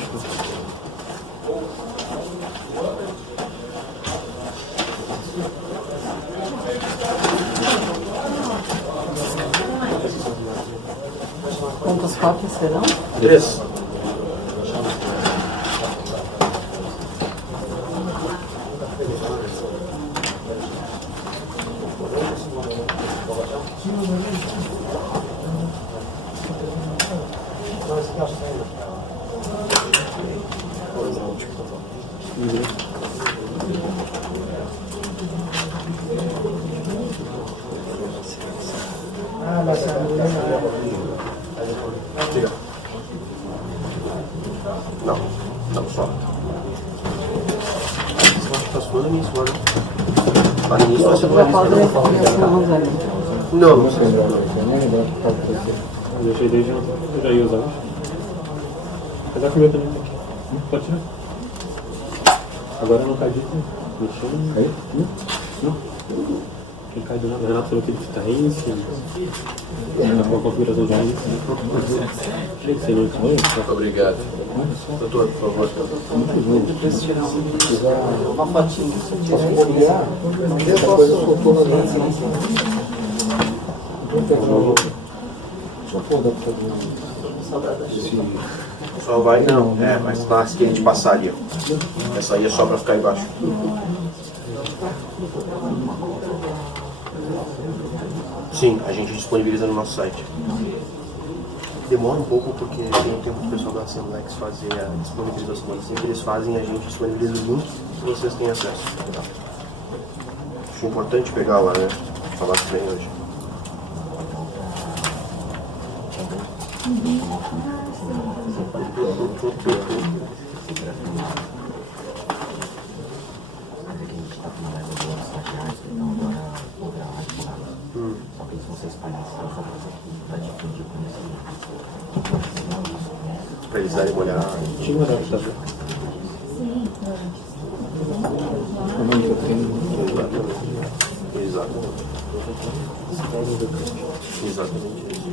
Quantas cópias serão? 3. Ah, vai ser Não, só. Tá suando a minha suora. Tá nisso, você vai fazer. Não, não sei. Eu deixei desde ontem. Eu já ia usar hoje. Apesar que o meu também tá aqui. Pode tirar. Agora não cai disso. Mexeu. Caiu? Não. Ele cai do nada. O Renato falou que ele está aí em cima. Com a configuração já aí. Você não foi? Obrigado. Doutor, por favor. Depois tirar uma fotinha. Posso copiar? Eu posso soltar na licença. Só vai, não. É, mas nas que a gente passaria. Essa aí é só para ficar embaixo. Sim, a gente disponibiliza no nosso site. Demora um pouco porque tem um tempo do pessoal da Assembleia que faz a disponibilização. Assim que eles fazem, a gente disponibiliza o link e vocês têm acesso. Acho importante pegar lá, né? Falar que vem hoje. Só que eles vão ser espalhados pelas outras aqui para difundir conhecimento. Para eles darem uma olhada. Tinha uma data, tá vendo? Exatamente. Exatamente isso.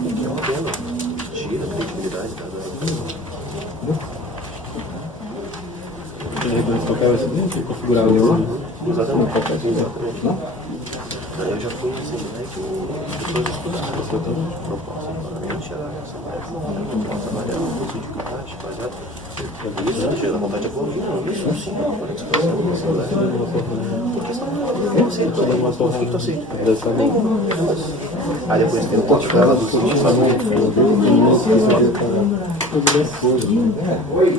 É uma pena. Tira a credibilidade da Eles tocaram assim, configurar o livro. Exatamente. Eu já fui assim, né, que as pessoas estudaram a proposta para a gente trabalhar no curso de capaz, baseado. Isso não chega a vontade de aplaudir, não. Isso sim, não. Por que você não aceita? Por que tu aceita? Aí depois tem o corte dela do curso.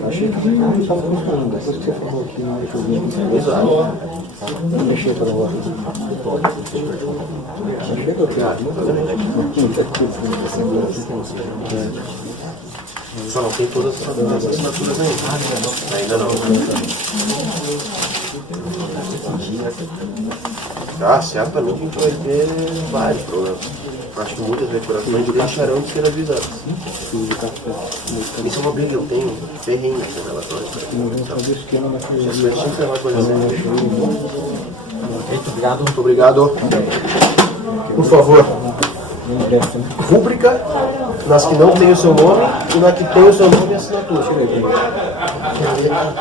Achei que não estava funcionando. Depois que você falou aqui na hora que eu vim. Exato. Não mexer para lá. Achei que eu tenho muita coisa. Só não tem todas as assinaturas ainda. Ainda não. Ah, certamente a gente vai ter vários problemas. Acho que muitas recuperações deixarão de ser avisadas. Isso é uma briga que eu tenho ferrenha no relatório. Muito obrigado. Por favor, rúbrica nas que não tem o seu nome e na que tem o seu nome e assinatura.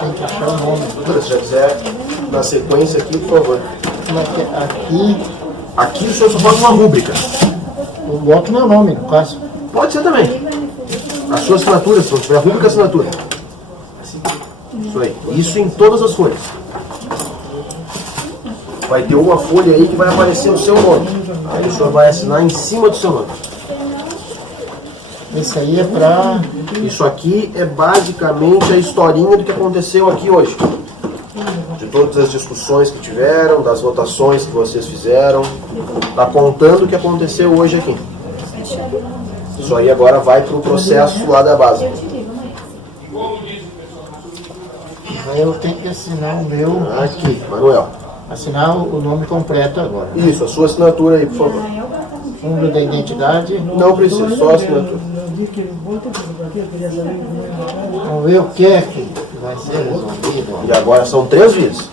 Tem que achar o nome. Se já quiser, na sequência aqui, por favor. Aqui o senhor só faz uma rúbrica. Eu boto meu nome, no caso. Pode ser também. A sua assinatura, se não tiver rúbrica, assinatura. Isso aí. Isso em todas as folhas. Vai ter uma folha aí que vai aparecer o seu nome. Aí o senhor vai assinar em cima do seu nome. Esse aí é pra... Isso aqui é basicamente a historinha do que aconteceu aqui hoje. De todas as discussões que tiveram, das votações que vocês fizeram. Está contando o que aconteceu hoje aqui. Isso aí agora vai para o processo lá da base. Aí eu tenho que assinar o meu... Aqui, Manuel. Assinar o nome completo agora. Isso, a sua assinatura aí, por favor. Número da identidade? Não precisa, só a assinatura. Vamos ver o que é que vai ser resolvido. E agora são 3 vezes.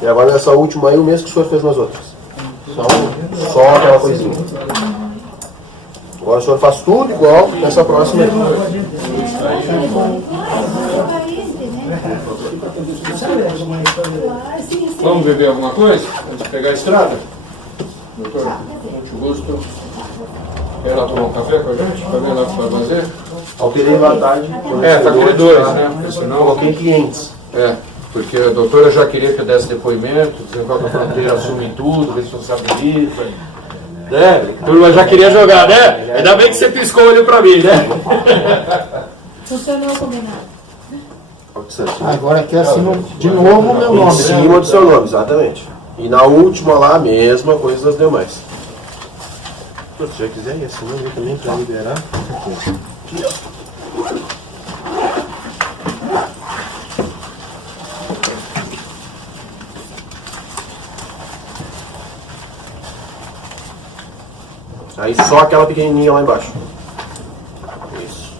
E agora nessa última aí, o mesmo que o senhor fez nas outras. Só aquela coisinha. Agora o senhor faz tudo igual nessa próxima aí. Vamos beber alguma coisa? Antes de pegar a estrada? Doutor, muito gosto. Quer lá tomar um café com a gente? Para ver lá o que vai fazer? Alterei lá à tarde. Tá aquele 2, né? Porque senão... Coloquei 500. Porque a doutora já queria que eu desse depoimento, dizendo que a fronteira assume tudo, responsabiliza. A turma já queria jogar, né? Ainda bem que você piscou o olho pra mim, né? Funcionou o combinado. Agora aqui assino de novo o meu nome. Em cima do seu nome, exatamente. E na última lá, a mesma coisa das demais. Se já quiser ir assinando aí também para liberar. Aqui, ó. Aí só aquela pequenininha lá embaixo. Isso.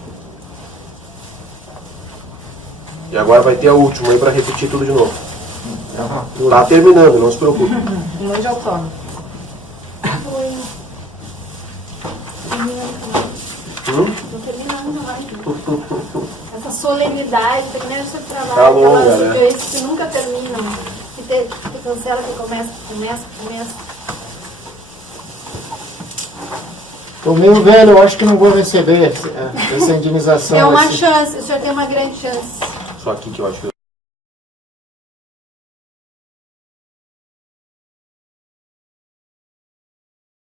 E agora vai ter a última aí para repetir tudo de novo. Tá terminando, não se preocupe. Longe de autônomo. Tô terminando lá. Essa solenidade, terminando esse trabalho, Tá longa, aquelas né? coisas que nunca terminam, que cancela, que começa. Tô meio velho, eu acho que não vou receber essa indenização. É uma chance, o senhor tem uma grande chance. Só aqui que eu acho que